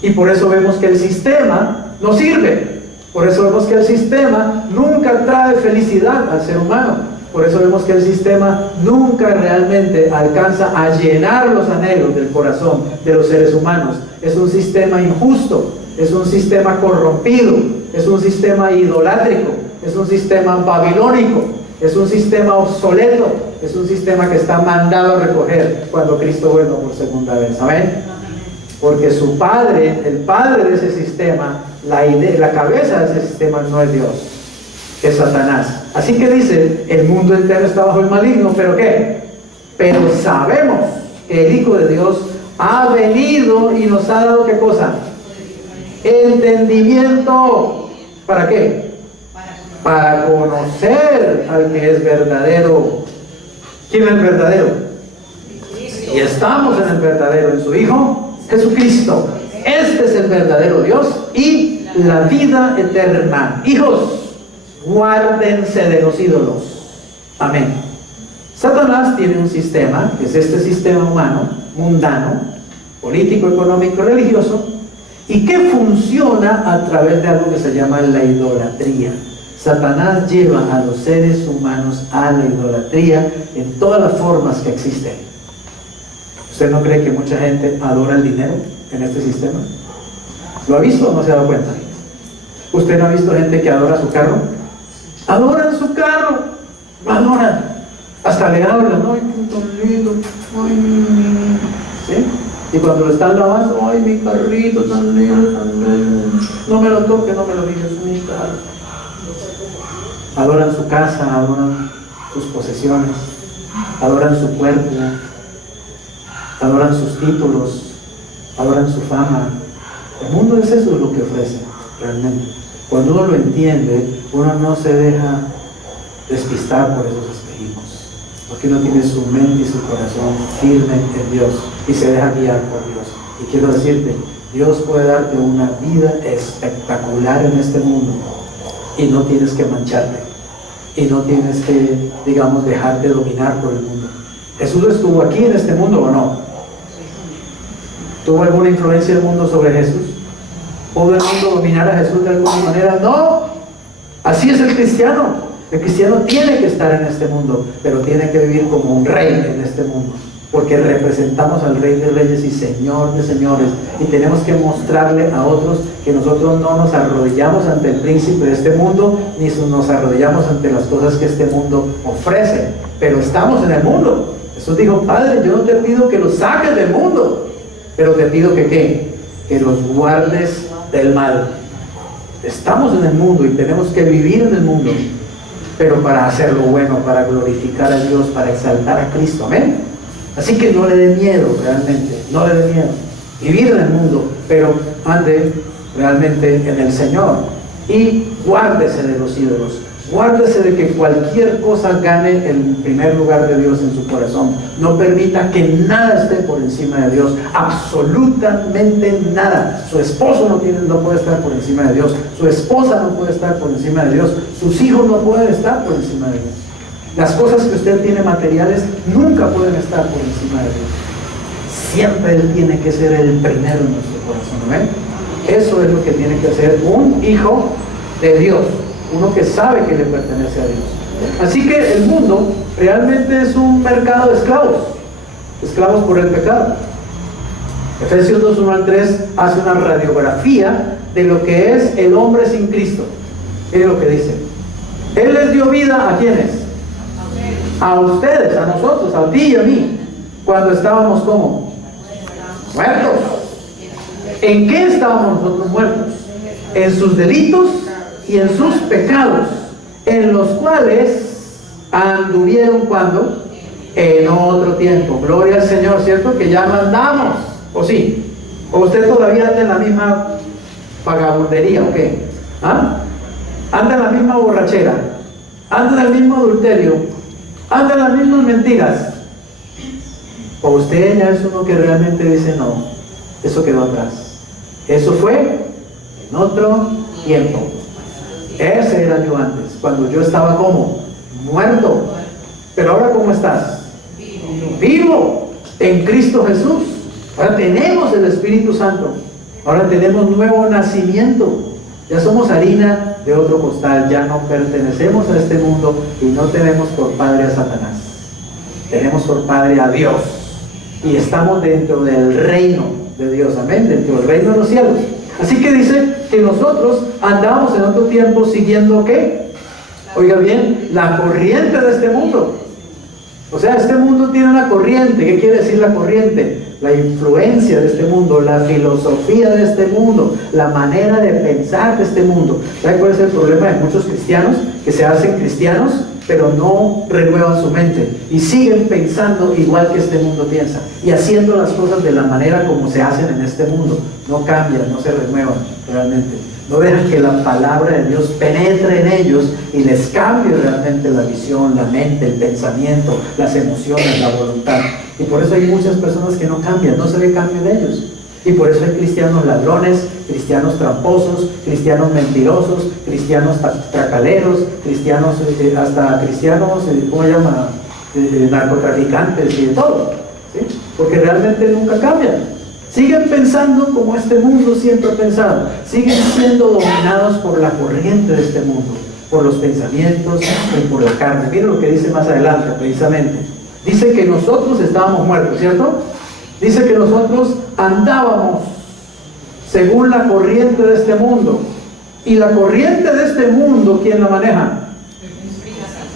Y por eso vemos que el sistema no sirve. Por eso vemos que el sistema nunca trae felicidad al ser humano. Por eso vemos que el sistema nunca realmente alcanza a llenar los anhelos del corazón de los seres humanos. Es un sistema injusto, es un sistema corrompido, es un sistema idolátrico, es un sistema babilónico, es un sistema obsoleto, es un sistema que está mandado a recoger cuando Cristo vuelva por segunda vez. ¿Amén? Porque su padre, el padre de ese sistema, la cabeza de ese sistema no es Dios, es Satanás. Así que dice: el mundo entero está bajo el maligno, ¿pero qué? Pero sabemos que el Hijo de Dios ha venido y nos ha dado ¿qué cosa? Entendimiento. ¿Para qué? Para conocer al que es verdadero. ¿Quién es el verdadero? Y estamos en el verdadero, en su Hijo Jesucristo. Este es el verdadero Dios y la vida eterna. Hijos, guárdense de los ídolos. Amén. Satanás tiene un sistema, que es este sistema humano, mundano, político, económico, religioso, y que funciona a través de algo que se llama la idolatría. Satanás lleva a los seres humanos a la idolatría en todas las formas que existen. ¿Usted no cree que mucha gente adora el dinero en este sistema? ¿Lo ha visto o no se ha dado cuenta? ¿Usted no ha visto gente que adora su carro? Adoran su carro, lo adoran. Hasta le hablan, ay, qué tan lindo, ay, ¿sí? Y cuando lo están lavando, ay, mi carrito tan lindo, no me lo toque, no me lo digas, es mi carro. Adoran su casa, adoran sus posesiones, adoran su cuerpo, adoran sus títulos, adoran su fama. El mundo es eso lo que ofrece, realmente. Cuando uno lo entiende, uno no se deja despistar por esos espejismos, porque uno tiene su mente y su corazón firme en Dios y se deja guiar por Dios. Y quiero decirte, Dios puede darte una vida espectacular en este mundo y no tienes que mancharte y no tienes que, digamos, dejarte dominar por el mundo. ¿Jesús estuvo aquí en este mundo o no? ¿Tuvo alguna influencia el mundo sobre Jesús? ¿Pudo el mundo dominar a Jesús de alguna manera? No. Así es el cristiano. El cristiano tiene que estar en este mundo, pero tiene que vivir como un rey en este mundo, porque representamos al Rey de Reyes y Señor de Señores, y tenemos que mostrarle a otros que nosotros no nos arrodillamos ante el príncipe de este mundo, ni nos arrodillamos ante las cosas que este mundo ofrece, pero estamos en el mundo. Jesús dijo, Padre, yo no te pido que los saques del mundo, pero te pido que ¿qué? Que los guardes del mal. Estamos en el mundo y tenemos que vivir en el mundo, pero para hacer lo bueno, para glorificar a Dios, para exaltar a Cristo, amén. Así que no le dé miedo realmente, no le dé miedo vivir en el mundo, pero ande realmente en el Señor y guárdese de los ídolos, guárdese de que cualquier cosa gane el primer lugar de Dios en su corazón. No permita que nada esté por encima de Dios, absolutamente nada. Su esposo no puede estar por encima de Dios, su esposa no puede estar por encima de Dios, sus hijos no pueden estar por encima de Dios. Las cosas que usted tiene materiales nunca pueden estar por encima de Dios. Siempre Él tiene que ser el primero en nuestro corazón, ¿ven? Eso es lo que tiene que hacer un hijo de Dios, uno que sabe que le pertenece a Dios. Así que el mundo realmente es un mercado de esclavos, esclavos por el pecado. Efesios 2, 1 al 3 hace una radiografía de lo que es el hombre sin Cristo. Es lo que dice. Él les dio vida ¿a quiénes? A ustedes, a nosotros, a ti y a mí, cuando estábamos como muertos. ¿En qué estábamos nosotros muertos? En sus delitos y en sus pecados, en los cuales anduvieron cuando en otro tiempo. Gloria al Señor, ¿cierto? Que ya no andamos, ¿o sí? ¿O usted todavía anda en la misma vagabundería o qué? ¿Ah? Anda en la misma borrachera, anda en el mismo adulterio, anda en las mismas mentiras. O usted ya es uno que realmente dice, no, eso quedó atrás, eso fue en otro tiempo. Ese era yo antes, cuando yo estaba como muerto. Pero ahora ¿cómo estás? Vivo en Cristo Jesús. Ahora tenemos el Espíritu Santo, ahora tenemos nuevo nacimiento. Ya somos harina de otro costal, ya no pertenecemos a este mundo y no tenemos por padre a Satanás, tenemos por padre a Dios y estamos dentro del reino de Dios, amén, dentro del reino de los cielos. Así que dice que nosotros andamos en otro tiempo siguiendo ¿qué? Oiga bien, la corriente de este mundo. O sea, este mundo tiene una corriente. ¿Qué quiere decir la corriente? La influencia de este mundo, la filosofía de este mundo, la manera de pensar de este mundo. ¿Sabe cuál es el problema de muchos cristianos? Que se hacen cristianos, pero no renuevan su mente y siguen pensando igual que este mundo piensa y haciendo las cosas de la manera como se hacen en este mundo. No cambian, no se renuevan realmente. No dejan que la palabra de Dios penetre en ellos y les cambie realmente la visión, la mente, el pensamiento, las emociones, la voluntad. Y por eso hay muchas personas que no cambian, no se ve cambio en ellos. Y por eso hay cristianos ladrones, cristianos tramposos, cristianos mentirosos, cristianos tracaleros, cristianos, hasta cristianos, ¿cómo se llama? Narcotraficantes y de todo, ¿sí? Porque realmente nunca cambian. Siguen pensando como este mundo siempre ha pensado. Siguen siendo dominados por la corriente de este mundo, por los pensamientos y por la carne. Miren lo que dice más adelante, precisamente. Dice que nosotros estábamos muertos, ¿cierto? Dice que nosotros andábamos según la corriente de este mundo, Y la corriente de este mundo, ¿quién la maneja?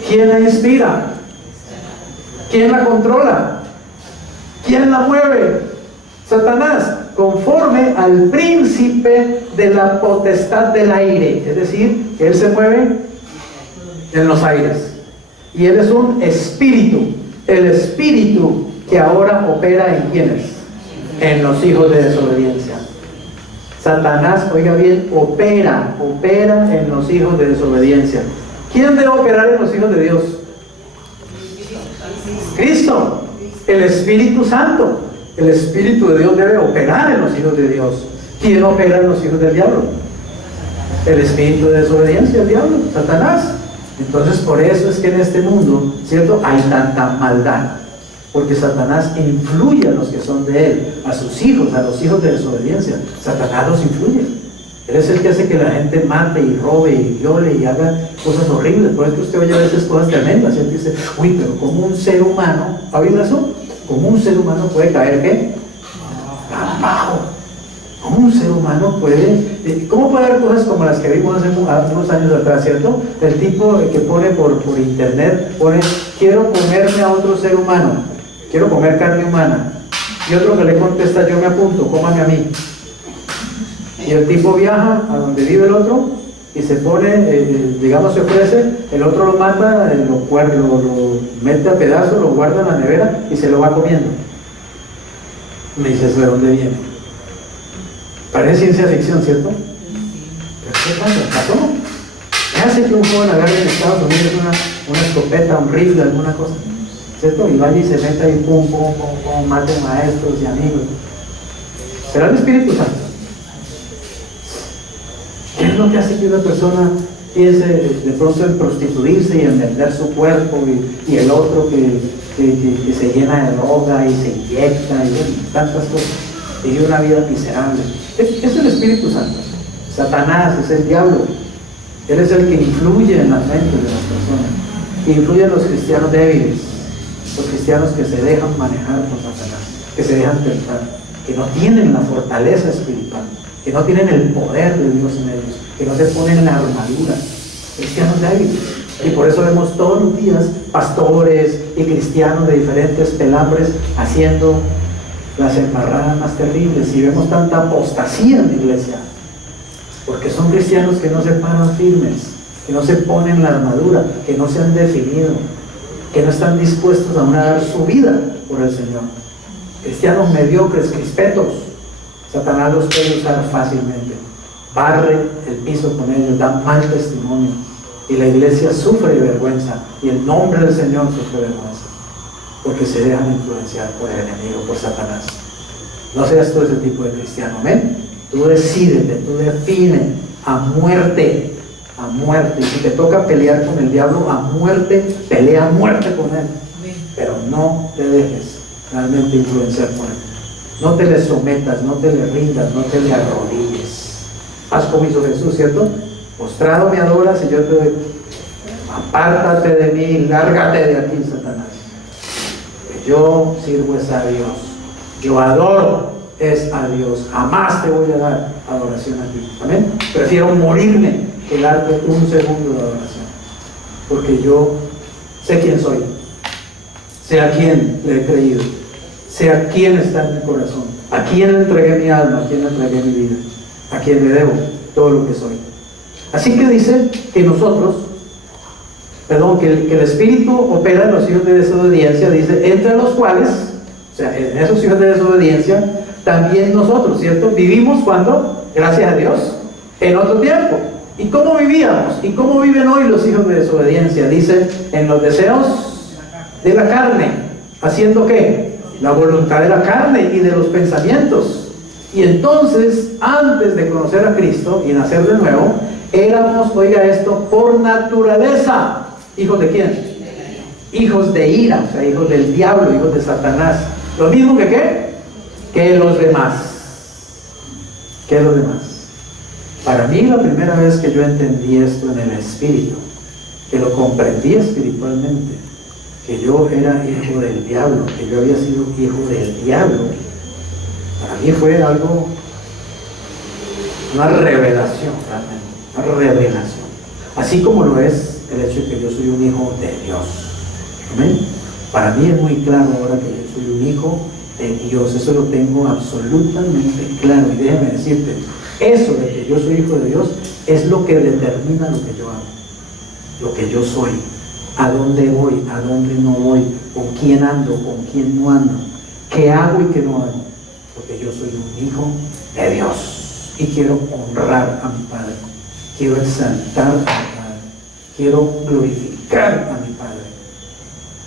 ¿Quién la inspira? ¿Quién la controla? ¿Quién la mueve? Satanás, conforme al príncipe de la potestad del aire. Es decir, que él se mueve en los aires. Y él es un espíritu. El espíritu que ahora opera en ¿quiénes? En los hijos de desobediencia. Satanás, oiga bien, opera en los hijos de desobediencia. ¿Quién debe operar en los hijos de Dios? Cristo, el Espíritu Santo. El Espíritu de Dios debe operar en los hijos de Dios. ¿Quién opera en los hijos del diablo? El espíritu de desobediencia, el diablo, Satanás. Entonces, por eso es que en este mundo, ¿cierto?, hay tanta maldad. Porque Satanás influye a los que son de él, a sus hijos, a los hijos de desobediencia. Satanás los influye. Él es el que hace que la gente mate y robe y viole y haga cosas horribles. Por eso usted oye a veces cosas tremendas. Y él dice, uy, pero ¿cómo un ser humano, ¿ha oído eso? ¿Cómo un ser humano puede caer qué? Abajo. ¿Cómo un ser humano puede? ¿Cómo puede haber cosas como las que vimos hace unos años atrás, ¿cierto? El tipo que pone por internet, pone, quiero comerme a otro ser humano, quiero comer carne humana. Y otro que le contesta, yo me apunto, cómame a mí. Y el tipo viaja a donde vive el otro y se pone, digamos, se ofrece, el otro lo mata, lo mete a pedazos, lo guarda en la nevera y se lo va comiendo. Me dices, ¿de dónde viene? Parece ciencia ficción, ¿cierto? ¿Pero qué pasa? ¿Pasó? ¿Qué hace que un joven agarre en Estados Unidos una escopeta, un rifle, alguna cosa? ¿Cierto? Y vaya y se meta ahí, pum, pum, pum, pum, mate maestros y amigos. ¿Será el Espíritu Santo? ¿Qué es lo que hace que una persona piense de pronto en prostituirse y en vender su cuerpo y el otro que se llena de droga y se inyecta y tantas cosas y vive una vida miserable? Es el Espíritu Santo. Satanás es el diablo. Él es el que influye en las mentes de las personas, que influye en los cristianos débiles, los cristianos que se dejan manejar por Satanás, que se dejan tentar, que no tienen la fortaleza espiritual, que no tienen el poder de Dios en ellos, que no se ponen la armadura. Cristianos débiles. Y por eso vemos todos los días pastores y cristianos de diferentes pelambres haciendo las embarradas más terribles. Y vemos tanta apostasía en la iglesia, porque son cristianos que no se paran firmes, que no se ponen la armadura, que no se han definido, que no están dispuestos a dar su vida por el Señor. Cristianos mediocres, crispetos. Satanás los puede usar fácilmente, barre el piso con ellos, da mal testimonio, y la iglesia sufre vergüenza, y el nombre del Señor sufre vergüenza, porque se dejan influenciar por el enemigo, por Satanás. No seas tú ese tipo de cristiano, amén. Tú decídete, tú define a muerte, y si te toca pelear con el diablo, a muerte, pelea a muerte con él, pero no te dejes realmente influenciar por él. No te le sometas, no te le rindas, no te le arrodilles. Haz como hizo Jesús, ¿cierto? Postrado me adoras y yo te doy, apártate de mí, lárgate de aquí, Satanás. Yo sirvo es a Dios, yo adoro es a Dios, jamás te voy a dar adoración a ti. Amén. Prefiero morirme que darte un segundo de adoración, porque yo sé quién soy, sé a quién le he creído, sé a quién está en mi corazón, a quién le entregué mi alma, a quién le entregué mi vida, a quién le debo todo lo que soy. Así que dice que nosotros, que el Espíritu opera en los hijos de desobediencia, dice, entre los cuales, o sea, en esos hijos de desobediencia, también nosotros, ¿cierto? Vivimos cuando, gracias a Dios, en otro tiempo. ¿Y cómo vivíamos? ¿Y cómo viven hoy los hijos de desobediencia? Dice, en los deseos de la carne, ¿haciendo qué? La voluntad de la carne y de los pensamientos. Y entonces, antes de conocer a Cristo y nacer de nuevo, éramos, oiga esto, por naturaleza, ¿hijos de quién? Hijos de ira, o sea, hijos del diablo, hijos de Satanás. Lo mismo que ¿qué? Que los demás. Que los demás. Para mí, la primera vez que yo entendí esto en el Espíritu, que lo comprendí espiritualmente, que yo era hijo del diablo, que yo había sido hijo del diablo, para mí fue algo, una revelación realmente. revelación. Así como lo es el hecho de que yo soy un hijo de Dios. ¿Amén? Para mí es muy claro ahora que yo soy un hijo de Dios. Eso lo tengo absolutamente claro. Y déjame decirte, eso de que yo soy hijo de Dios es lo que determina lo que yo hago, lo que yo soy, a dónde voy, a dónde no voy, con quién ando, con quién no ando, qué hago y qué no hago, porque yo soy un hijo de Dios y quiero honrar a mi Padre, quiero exaltar a mi Padre, quiero glorificar a mi Padre.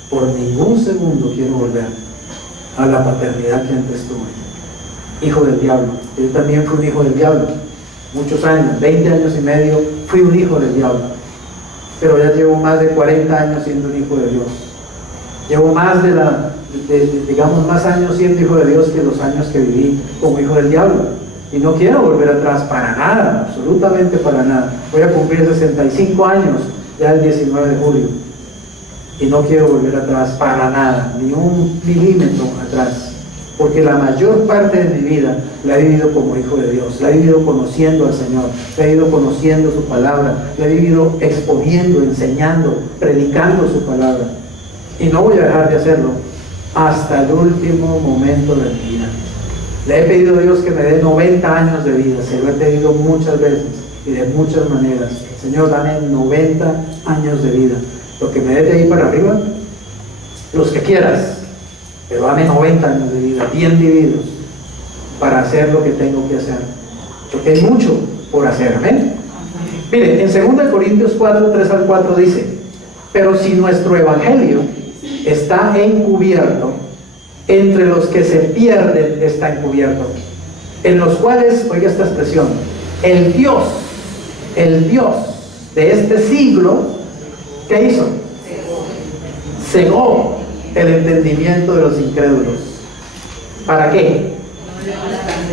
Por ningún segundo quiero volver a la paternidad que antes tuve. Hijo del diablo. Yo también fui un hijo del diablo. Muchos años, 20 años y medio, fui un hijo del diablo. Pero ya llevo más de 40 años siendo un hijo de Dios. Llevo más digamos, más años siendo hijo de Dios que los años que viví como hijo del diablo. Y no quiero volver atrás para nada, absolutamente para nada. Voy a cumplir 65 años ya el 19 de julio. Y no quiero volver atrás para nada, ni un milímetro atrás. Porque la mayor parte de mi vida la he vivido como hijo de Dios, la he vivido conociendo al Señor, la he vivido conociendo su palabra, la he vivido exponiendo, enseñando, predicando su palabra. Y no voy a dejar de hacerlo hasta el último momento de mi vida. Le he pedido a Dios que me dé 90 años de vida, se lo he pedido muchas veces y de muchas maneras. Señor, dame 90 años de vida. Lo que me dé de ahí para arriba, los que quieras, pero dame 90 años de vida, bien vividos, para hacer lo que tengo que hacer. Porque hay mucho por hacer, amén. Mire, en 2 Corintios 4, 3 al 4 dice: pero si nuestro evangelio está encubierto, entre los que se pierden está encubierto, en los cuales, oiga esta expresión, el Dios de este siglo, ¿qué hizo? Cegó el entendimiento de los incrédulos. ¿Para qué?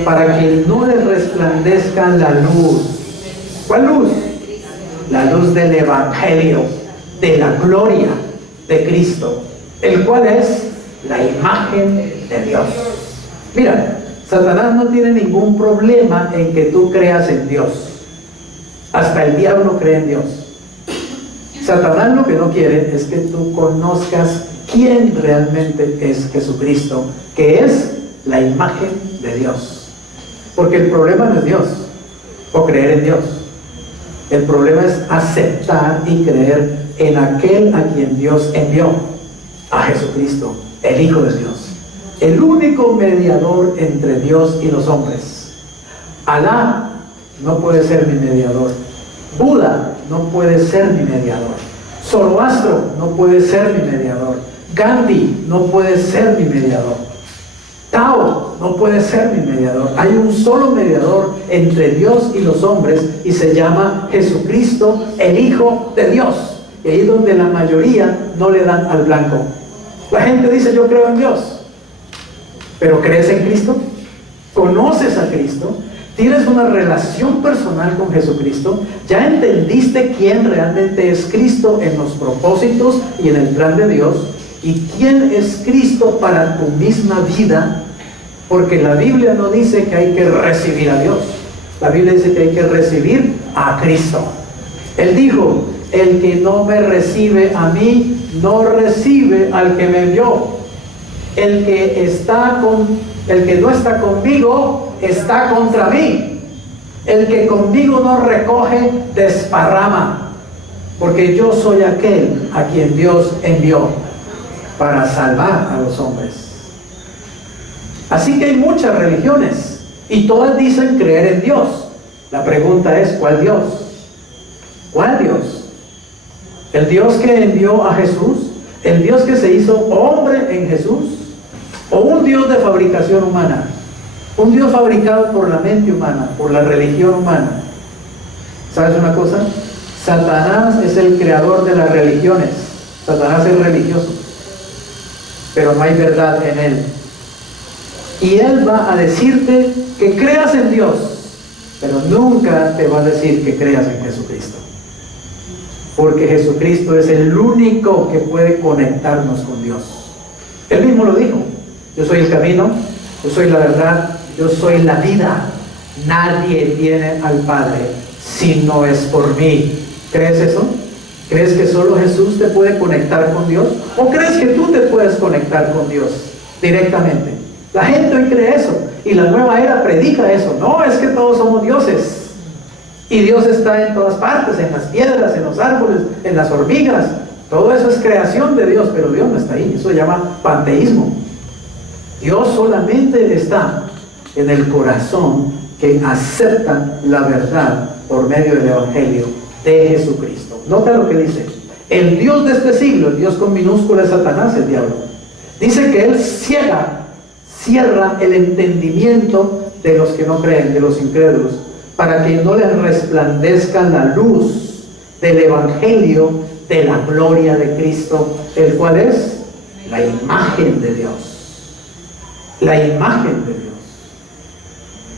Para que no les resplandezca la luz. ¿Cuál luz? La luz del evangelio, de la gloria de Cristo, el cual es la imagen de Dios. Mira, Satanás no tiene ningún problema en que tú creas en Dios. Hasta el diablo cree en Dios. Satanás lo que no quiere es que tú conozcas quién realmente es Jesucristo, que es la imagen de Dios. Porque el problema no es Dios o creer en Dios. El problema es aceptar y creer en aquel a quien Dios envió, a Jesucristo, el Hijo de Dios, el único mediador entre Dios y los hombres. Alá no puede ser mi mediador. Buda no puede ser mi mediador. Zoroastro no puede ser mi mediador. Gandhi no puede ser mi mediador. Tao no puede ser mi mediador. Hay un solo mediador entre Dios y los hombres y se llama Jesucristo, el Hijo de Dios. Y ahí es donde la mayoría no le dan al blanco. La gente dice: yo creo en Dios. ¿Pero crees en Cristo? ¿Conoces a Cristo? ¿Tienes una relación personal con Jesucristo? ¿Ya entendiste quién realmente es Cristo en los propósitos y en el plan de Dios? ¿Y quién es Cristo para tu misma vida? Porque la Biblia no dice que hay que recibir a Dios. La Biblia dice que hay que recibir a Cristo. Él dijo: el que no me recibe a mí, no recibe al que me envió. El que no está conmigo, está contra mí. El que conmigo no recoge, desparrama. Porque yo soy aquel a quien Dios envió para salvar a los hombres. Así que hay muchas religiones y todas dicen creer en Dios. La pregunta es: ¿cuál Dios? ¿Cuál Dios? ¿El Dios que envió a Jesús? ¿El Dios que se hizo hombre en Jesús? ¿O un Dios de fabricación humana? Un Dios fabricado por la mente humana, por la religión humana. ¿Sabes una cosa? Satanás es el creador de las religiones. Satanás es religioso, pero no hay verdad en él. Y él va a decirte que creas en Dios, pero nunca te va a decir que creas en Jesucristo. Porque Jesucristo es el único que puede conectarnos con Dios. Él mismo lo dijo: yo soy el camino, yo soy la verdad, yo soy la vida. Nadie viene al Padre si no es por mí. ¿Crees eso? ¿Crees que solo Jesús te puede conectar con Dios? ¿O crees que tú te puedes conectar con Dios directamente? La gente hoy cree eso, y la nueva era predica eso. No, es que todos somos dioses, y Dios está en todas partes, en las piedras, en los árboles, en las hormigas. Todo eso es creación de Dios, pero Dios no está ahí. Eso se llama panteísmo. Dios solamente está en el corazón que acepta la verdad por medio del Evangelio de Jesucristo. Nota lo que dice: el Dios de este siglo, el Dios con minúscula es Satanás, el diablo. Dice que él cierra el entendimiento de los que no creen, de los incrédulos, para que no les resplandezca la luz del Evangelio de la gloria de Cristo, el cual es la imagen de Dios. La imagen de Dios.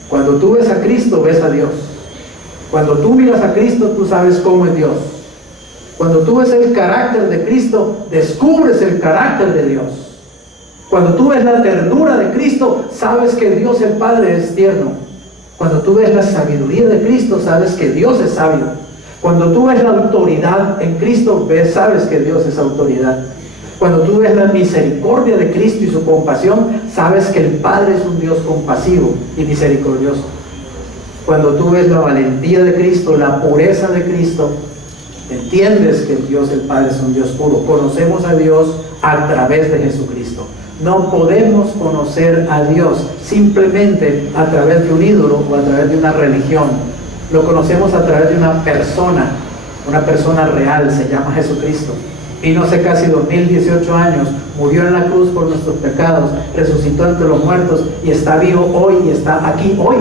Cuando tú ves a Cristo, ves a Dios. Cuando tú miras a Cristo, tú sabes cómo es Dios. Cuando tú ves el carácter de Cristo, descubres el carácter de Dios. Cuando tú ves la ternura de Cristo, sabes que Dios el Padre es tierno. Cuando tú ves la sabiduría de Cristo, sabes que Dios es sabio. Cuando tú ves la autoridad en Cristo, sabes que Dios es autoridad. Cuando tú ves la misericordia de Cristo y su compasión, sabes que el Padre es un Dios compasivo y misericordioso. Cuando tú ves la valentía de Cristo, la pureza de Cristo, entiendes que Dios el Padre es un Dios puro. Conocemos a Dios a través de Jesucristo. No podemos conocer a Dios simplemente a través de un ídolo o a través de una religión. Lo conocemos a través de una persona real, se llama Jesucristo. Vino hace casi 2018 años, murió en la cruz por nuestros pecados, resucitó entre los muertos y está vivo hoy y está aquí hoy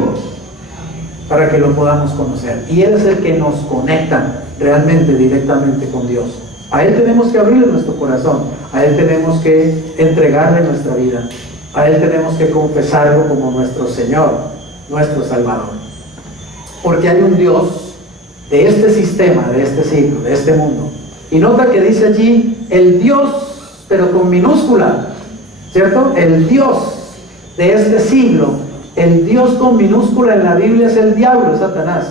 para que lo podamos conocer. Y Él es el que nos conecta realmente, directamente con Dios. A Él tenemos que abrirle nuestro corazón, a Él tenemos que entregarle nuestra vida, a Él tenemos que confesarlo como nuestro Señor, nuestro Salvador. Porque hay un Dios de este sistema, de este siglo, de este mundo. Y nota que dice allí el Dios, pero con minúscula, ¿cierto? El Dios de este siglo, el Dios con minúscula en la Biblia es el diablo, es Satanás.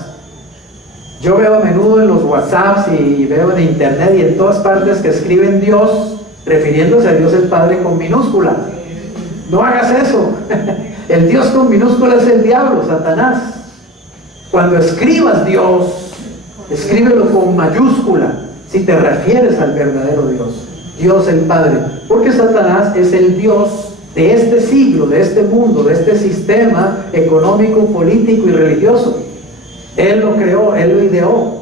Yo veo a menudo en los WhatsApps y veo en internet y en todas partes que escriben Dios, refiriéndose a Dios el Padre con minúscula. No hagas eso. El Dios con minúscula es el diablo, Satanás. Cuando escribas Dios, escríbelo con mayúscula, si te refieres al verdadero Dios, Dios el Padre, porque Satanás es el Dios de este siglo, de este mundo, de este sistema económico, político y religioso. Él lo creó, Él lo ideó,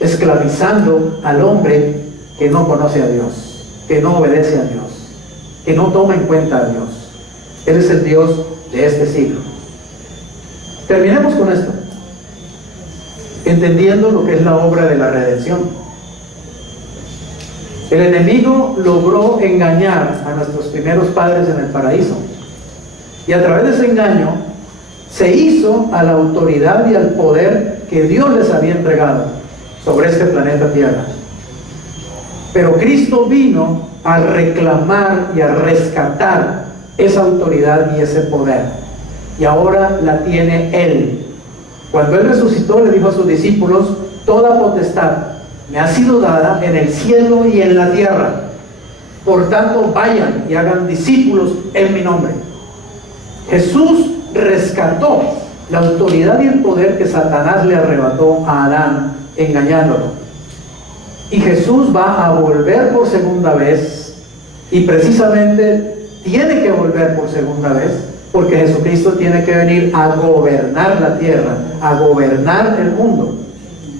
esclavizando al hombre que no conoce a Dios, que no obedece a Dios, que no toma en cuenta a Dios. Él es el Dios de este siglo. Terminemos con esto, entendiendo lo que es la obra de la redención. El enemigo logró engañar a nuestros primeros padres en el paraíso, y a través de ese engaño se hizo a la autoridad y al poder que Dios les había entregado sobre este planeta Tierra. Pero Cristo vino a reclamar y a rescatar esa autoridad y ese poder, y ahora la tiene Él. Cuando Él resucitó, le dijo a sus discípulos: toda potestad me ha sido dada en el cielo y en la tierra. Por tanto, vayan y hagan discípulos en mi nombre. Jesús rescató la autoridad y el poder que Satanás le arrebató a Adán, engañándolo. Y Jesús va a volver por segunda vez, y precisamente tiene que volver por segunda vez, porque Jesucristo tiene que venir a gobernar la tierra, a gobernar el mundo.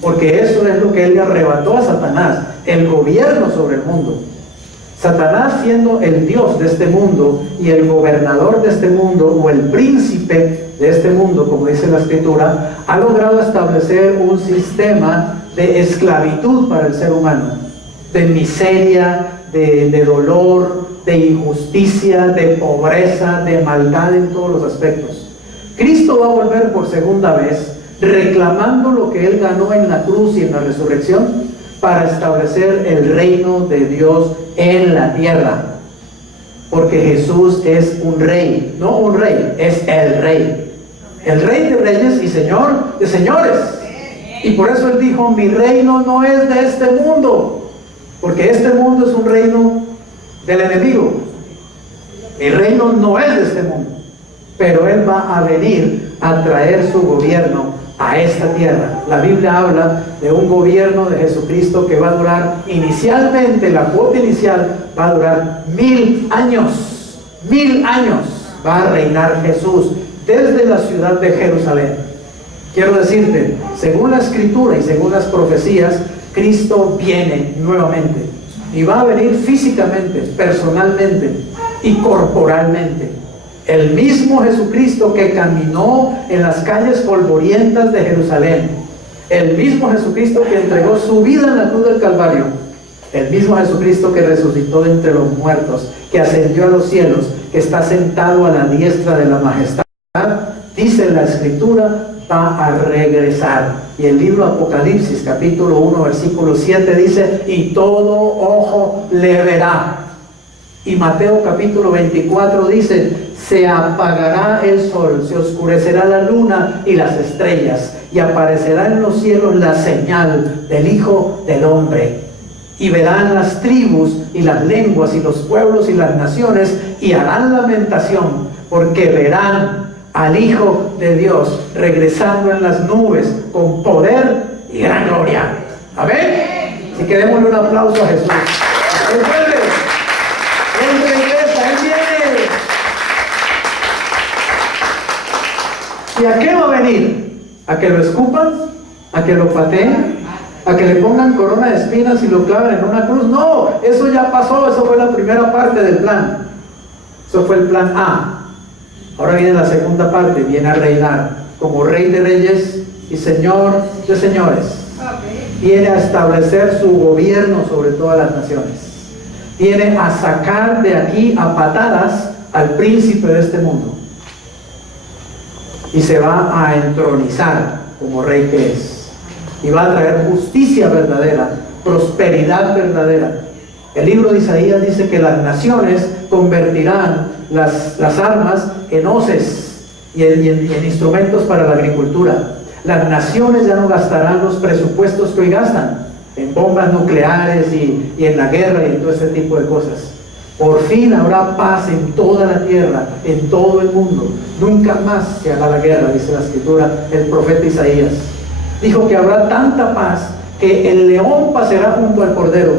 Porque eso es lo que Él le arrebató a Satanás, el gobierno sobre el mundo. Satanás, siendo el Dios de este mundo y el gobernador de este mundo, o el príncipe de este mundo, como dice la Escritura, ha logrado establecer un sistema de esclavitud para el ser humano, de miseria, de dolor, de injusticia, de pobreza, de maldad en todos los aspectos. Cristo va a volver por segunda vez, reclamando lo que Él ganó en la cruz y en la resurrección, para establecer el reino de Dios en la tierra. Porque Jesús es un rey, no un rey, es el rey de reyes y Señor de señores. Y por eso Él dijo, mi reino no es de este mundo, porque este mundo es un reino del enemigo. Mi reino no es de este mundo, pero Él va a venir a traer su gobierno a esta tierra. La Biblia habla de un gobierno de Jesucristo que va a durar inicialmente, la cuota inicial va a durar 1000 años. 1000 años va a reinar Jesús desde la ciudad de Jerusalén. Quiero decirte, según la Escritura y según las profecías, Cristo viene nuevamente y va a venir físicamente, personalmente y corporalmente. El mismo Jesucristo que caminó en las calles polvorientas de Jerusalén, el mismo Jesucristo que entregó su vida en la cruz del Calvario, el mismo Jesucristo que resucitó de entre los muertos, que ascendió a los cielos, que está sentado a la diestra de la majestad, dice la Escritura, va a regresar. Y el libro Apocalipsis, capítulo 1, versículo 7 dice, y todo ojo le verá. Y Mateo capítulo 24 dice, se apagará el sol, se oscurecerá la luna y las estrellas, y aparecerá en los cielos la señal del Hijo del Hombre. Y verán las tribus y las lenguas y los pueblos y las naciones, y harán lamentación, porque verán al Hijo de Dios regresando en las nubes con poder y gran gloria. Amén. Así que démosle un aplauso a Jesús. Él vuelve. Él regresa, Él viene. ¿Y a qué va a venir? ¿A que lo escupan? ¿A que lo pateen? ¿A que le pongan corona de espinas y lo claven en una cruz? No, eso ya pasó, eso fue la primera parte del plan. Eso fue el plan A. Ahora viene la segunda parte, viene a reinar como Rey de Reyes y Señor de Señores. Viene a establecer su gobierno sobre todas las naciones. Viene a sacar de aquí a patadas al príncipe de este mundo. Y se va a entronizar como rey que es. Y va a traer justicia verdadera, prosperidad verdadera. El libro de Isaías dice que las naciones convertirán las armas en hoces y en instrumentos para la agricultura. Las naciones ya no gastarán los presupuestos que hoy gastan en bombas nucleares y en la guerra y en todo ese tipo de cosas. Por fin habrá paz en toda la tierra, en todo el mundo. Nunca más se hará la guerra, dice la Escritura, el profeta Isaías. Dijo que habrá tanta paz que el león pasará junto al cordero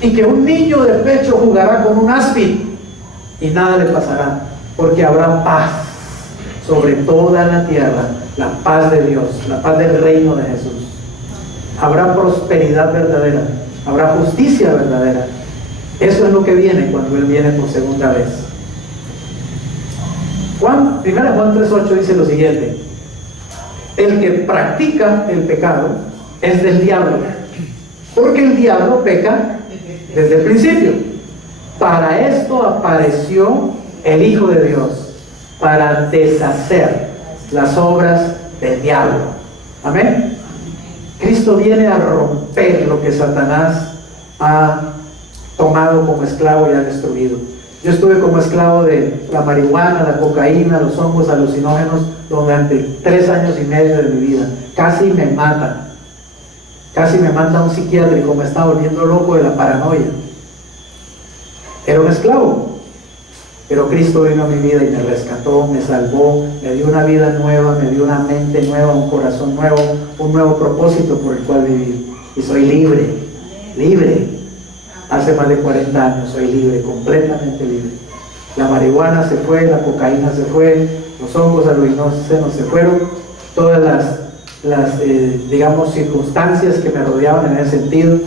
y que un niño de pecho jugará con un áspid y nada le pasará, porque habrá paz sobre toda la tierra, la paz de Dios, la paz del reino de Jesús. Habrá prosperidad verdadera, habrá justicia verdadera. Eso es lo que viene cuando Él viene por segunda vez. Juan 3:8 dice lo siguiente: el que practica el pecado es del diablo, porque el diablo peca desde el principio. Para esto apareció el Hijo de Dios, para deshacer las obras del diablo. Amén. Cristo viene a romper lo que Satanás ha tomado como esclavo y ha destruido. Yo estuve como esclavo de la marihuana, la cocaína, los hongos alucinógenos durante 3 años y medio de mi vida. Casi me mata. Casi me manda un psiquiátrico, me estaba volviendo loco de la paranoia. Era un esclavo. Pero Cristo vino a mi vida y me rescató, me salvó, me dio una vida nueva, me dio una mente nueva, un corazón nuevo, un nuevo propósito por el cual vivir. Y soy libre, libre. Hace más de 40 años soy libre, completamente libre. La marihuana se fue, la cocaína se fue, los hongos alucinógenos se fueron, todas las digamos, circunstancias que me rodeaban en ese sentido.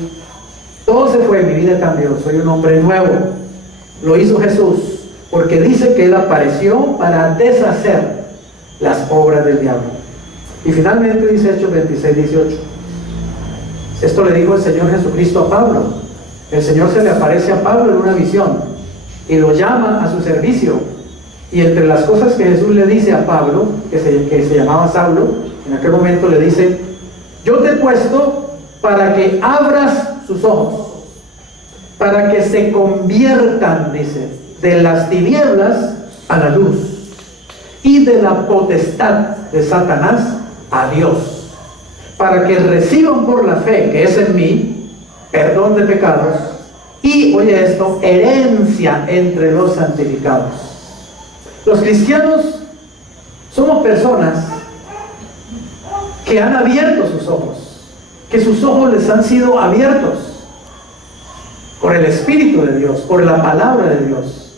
Todo se fue, mi vida cambió, soy un hombre nuevo. Lo hizo Jesús, porque dice que Él apareció para deshacer las obras del diablo. Y finalmente dice Hechos 26:18. Esto le dijo el Señor Jesucristo a Pablo. El Señor se le aparece a Pablo en una visión y lo llama a su servicio. Y entre las cosas que Jesús le dice a Pablo, que se llamaba Saulo, en aquel momento le dice: yo te he puesto para que abras sus ojos, para que se conviertan, dice, de las tinieblas a la luz y de la potestad de Satanás a Dios, para que reciban por la fe que es en mí, perdón de pecados, y, oye esto, herencia entre los santificados. Los cristianos somos personas que han abierto sus ojos, que sus ojos les han sido abiertos por el Espíritu de Dios, por la palabra de Dios,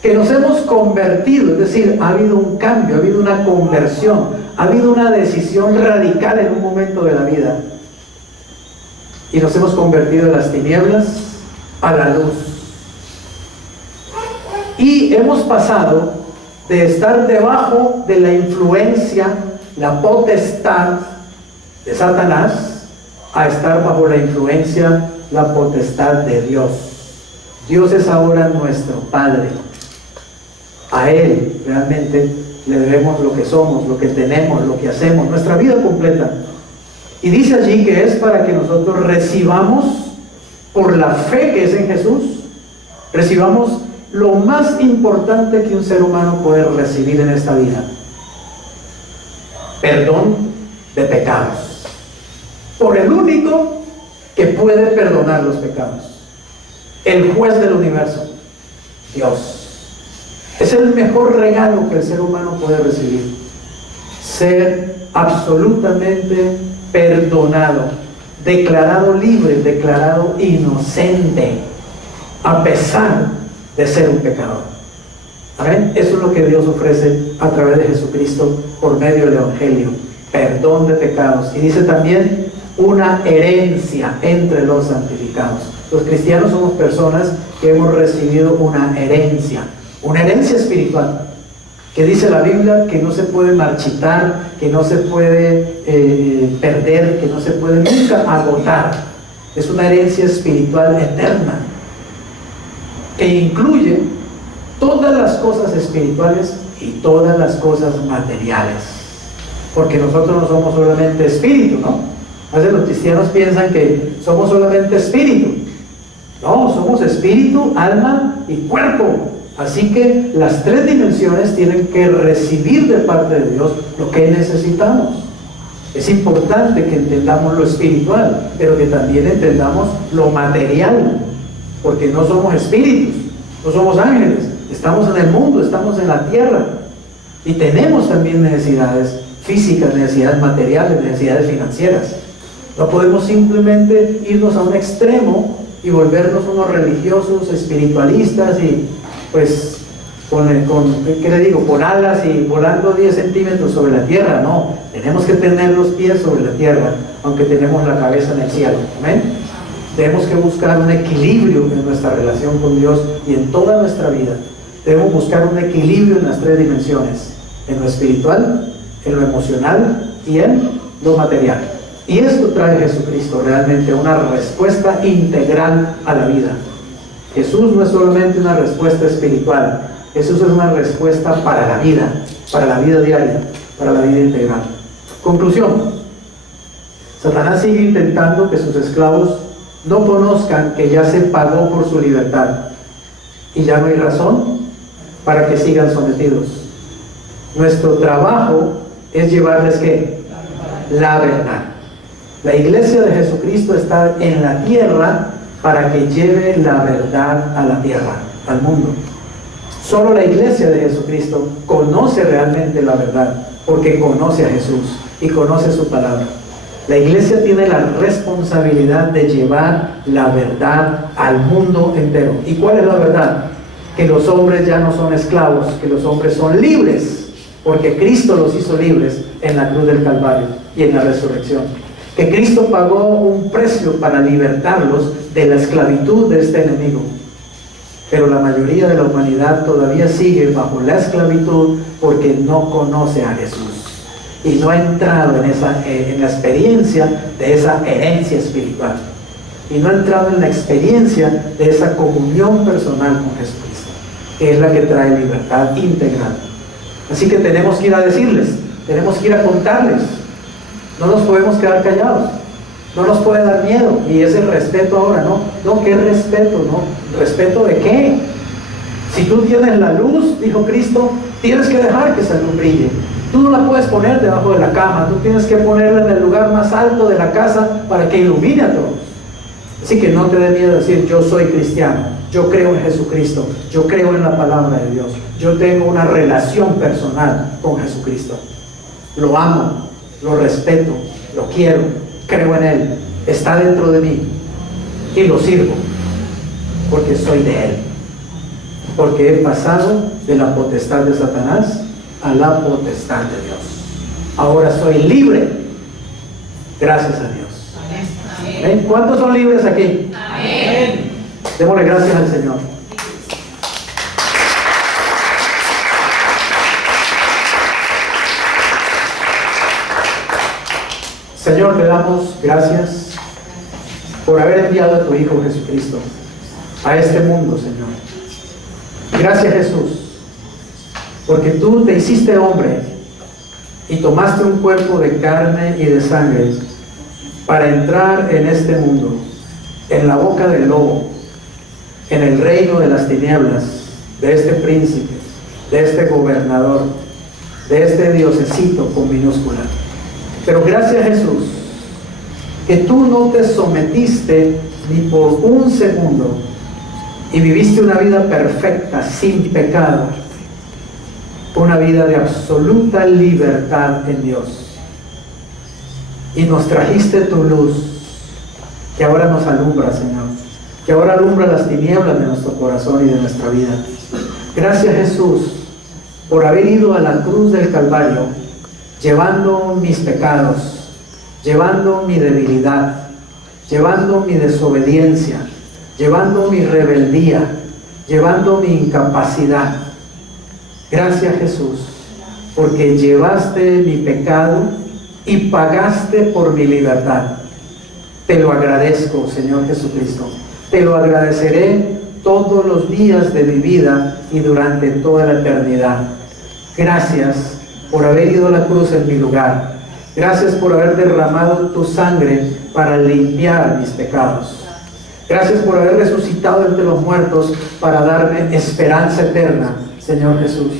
que nos hemos convertido, es decir, ha habido un cambio, ha habido una conversión, ha habido una decisión radical en un momento de la vida, y nos hemos convertido de las tinieblas a la luz, y hemos pasado de estar debajo de la influencia, la potestad de Satanás, a estar bajo la influencia, la potestad de Dios. Dios es ahora nuestro Padre. A Él realmente le debemos lo que somos, lo que tenemos, lo que hacemos, nuestra vida completa. Y dice allí que es para que nosotros recibamos, por la fe que es en Jesús, recibamos lo más importante que un ser humano puede recibir en esta vida: perdón de pecados, por el único que puede perdonar los pecados, el juez del universo, Dios. Es el mejor regalo que el ser humano puede recibir, ser absolutamente perdonado, declarado libre, declarado inocente, a pesar de ser un pecador. Amén. Eso es lo que Dios ofrece a través de Jesucristo por medio del Evangelio: perdón de pecados. Y dice también una herencia entre los santificados. Los cristianos somos personas que hemos recibido una herencia espiritual, que dice la Biblia que no se puede marchitar, que no se puede perder, que no se puede nunca agotar. Es una herencia espiritual eterna, que incluye todas las cosas espirituales y todas las cosas materiales, porque nosotros no somos solamente espíritu, ¿no? A veces los cristianos piensan que somos solamente espíritu. No, somos espíritu, alma y cuerpo. Así que las tres dimensiones tienen que recibir de parte de Dios lo que necesitamos. Es importante que entendamos lo espiritual, pero que también entendamos lo material, porque no somos espíritus, no somos ángeles, estamos en el mundo, estamos en la tierra, y tenemos también necesidades físicas, necesidades materiales, necesidades financieras. No podemos simplemente irnos a un extremo y volvernos unos religiosos, espiritualistas y pues ¿qué le digo? Con alas y volando 10 centímetros sobre la tierra. No, tenemos que tener los pies sobre la tierra, aunque tenemos la cabeza en el cielo. Amén. Tenemos que buscar un equilibrio en nuestra relación con Dios y en toda nuestra vida. Debemos buscar un equilibrio en las tres dimensiones: en lo espiritual, en lo emocional y en lo material. Y esto trae Jesucristo, realmente una respuesta integral a la vida. Jesús no es solamente una respuesta espiritual, Jesús es una respuesta para la vida diaria, para la vida integral. Conclusión: Satanás sigue intentando que sus esclavos no conozcan que ya se pagó por su libertad y ya no hay razón para que sigan sometidos. Nuestro trabajo es llevarles ¿qué? La verdad. La iglesia de Jesucristo está en la tierra para que lleve la verdad a la tierra, al mundo. Solo la iglesia de Jesucristo conoce realmente la verdad, porque conoce a Jesús y conoce su palabra. La iglesia tiene la responsabilidad de llevar la verdad al mundo entero. ¿Y cuál es la verdad? Que los hombres ya no son esclavos, que los hombres son libres, porque Cristo los hizo libres en la cruz del Calvario y en la resurrección. Que Cristo pagó un precio para libertarlos de la esclavitud de este enemigo. Pero la mayoría de la humanidad todavía sigue bajo la esclavitud porque no conoce a Jesús y no ha entrado en la experiencia de esa herencia espiritual, y no ha entrado en la experiencia de esa comunión personal con Jesucristo, que es la que trae libertad integral. Así que tenemos que ir a decirles, tenemos que ir a contarles. No nos podemos quedar callados, no nos puede dar miedo. Y ese respeto ahora, no, ¿qué respeto? No, ¿respeto de qué? Si tú tienes la luz, dijo Cristo, tienes que dejar que esa luz brille. Tú no la puedes poner debajo de la cama, tú tienes que ponerla en el lugar más alto de la casa para que ilumine a todos. Así que no te dé miedo decir: yo soy cristiano, yo creo en Jesucristo, yo creo en la palabra de Dios, yo tengo una relación personal con Jesucristo. Lo amo, lo respeto, lo quiero, creo en Él, está dentro de mí y lo sirvo porque soy de Él, porque he pasado de la potestad de Satanás a la potestad de Dios. Ahora soy libre, gracias a Dios. Amén. ¿Cuántos son libres aquí? Amén. Démosle gracias al Señor. Señor, te damos gracias por haber enviado a tu Hijo Jesucristo a este mundo, Señor. Gracias, Jesús, porque tú te hiciste hombre y tomaste un cuerpo de carne y de sangre para entrar en este mundo, en la boca del lobo, en el reino de las tinieblas, de este príncipe, de este gobernador, de este diosecito con minúscula. Pero gracias, Jesús, que tú no te sometiste ni por un segundo y viviste una vida perfecta, sin pecado, una vida de absoluta libertad en Dios. Y nos trajiste tu luz, que ahora nos alumbra, Señor, que ahora alumbra las tinieblas de nuestro corazón y de nuestra vida. Gracias, Jesús, por haber ido a la cruz del Calvario, llevando mis pecados, llevando mi debilidad, llevando mi desobediencia, llevando mi rebeldía, llevando mi incapacidad. Gracias, Jesús, porque llevaste mi pecado y pagaste por mi libertad. Te lo agradezco, Señor Jesucristo. Te lo agradeceré todos los días de mi vida y durante toda la eternidad. Gracias por haber ido a la cruz en mi lugar. Gracias por haber derramado tu sangre para limpiar mis pecados. Gracias por haber resucitado entre los muertos para darme esperanza eterna, Señor Jesús.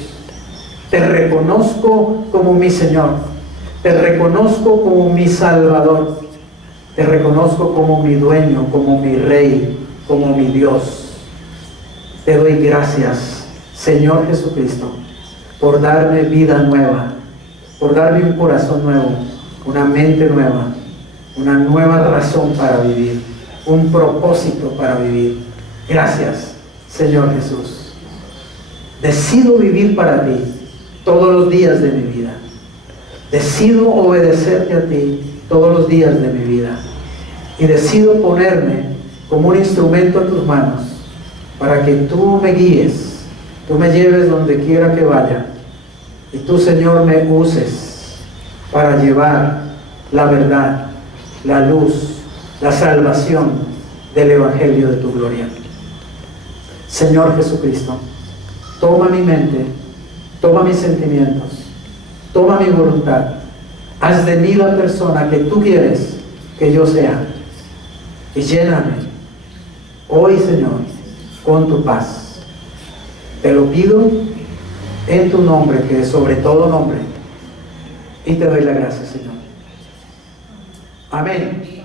Te reconozco como mi Señor. Te reconozco como mi Salvador. Te reconozco como mi dueño, como mi Rey, como mi Dios. Te doy gracias, Señor Jesucristo, por darme vida nueva, por darme un corazón nuevo, una mente nueva, una nueva razón para vivir, un propósito para vivir. Gracias, Señor Jesús. Decido vivir para ti todos los días de mi vida. Decido obedecerte a ti todos los días de mi vida. Y decido ponerme como un instrumento en tus manos para que tú me guíes, tú me lleves donde quiera que vaya. Y tú, Señor, me uses para llevar la verdad, la luz, la salvación del Evangelio de tu gloria. Señor Jesucristo, toma mi mente, toma mis sentimientos, toma mi voluntad. Haz de mí la persona que tú quieres que yo sea. Y lléname hoy, Señor, con tu paz. Te lo pido en tu nombre, que es sobre todo nombre. Y te doy la gracia, Señor. Amén.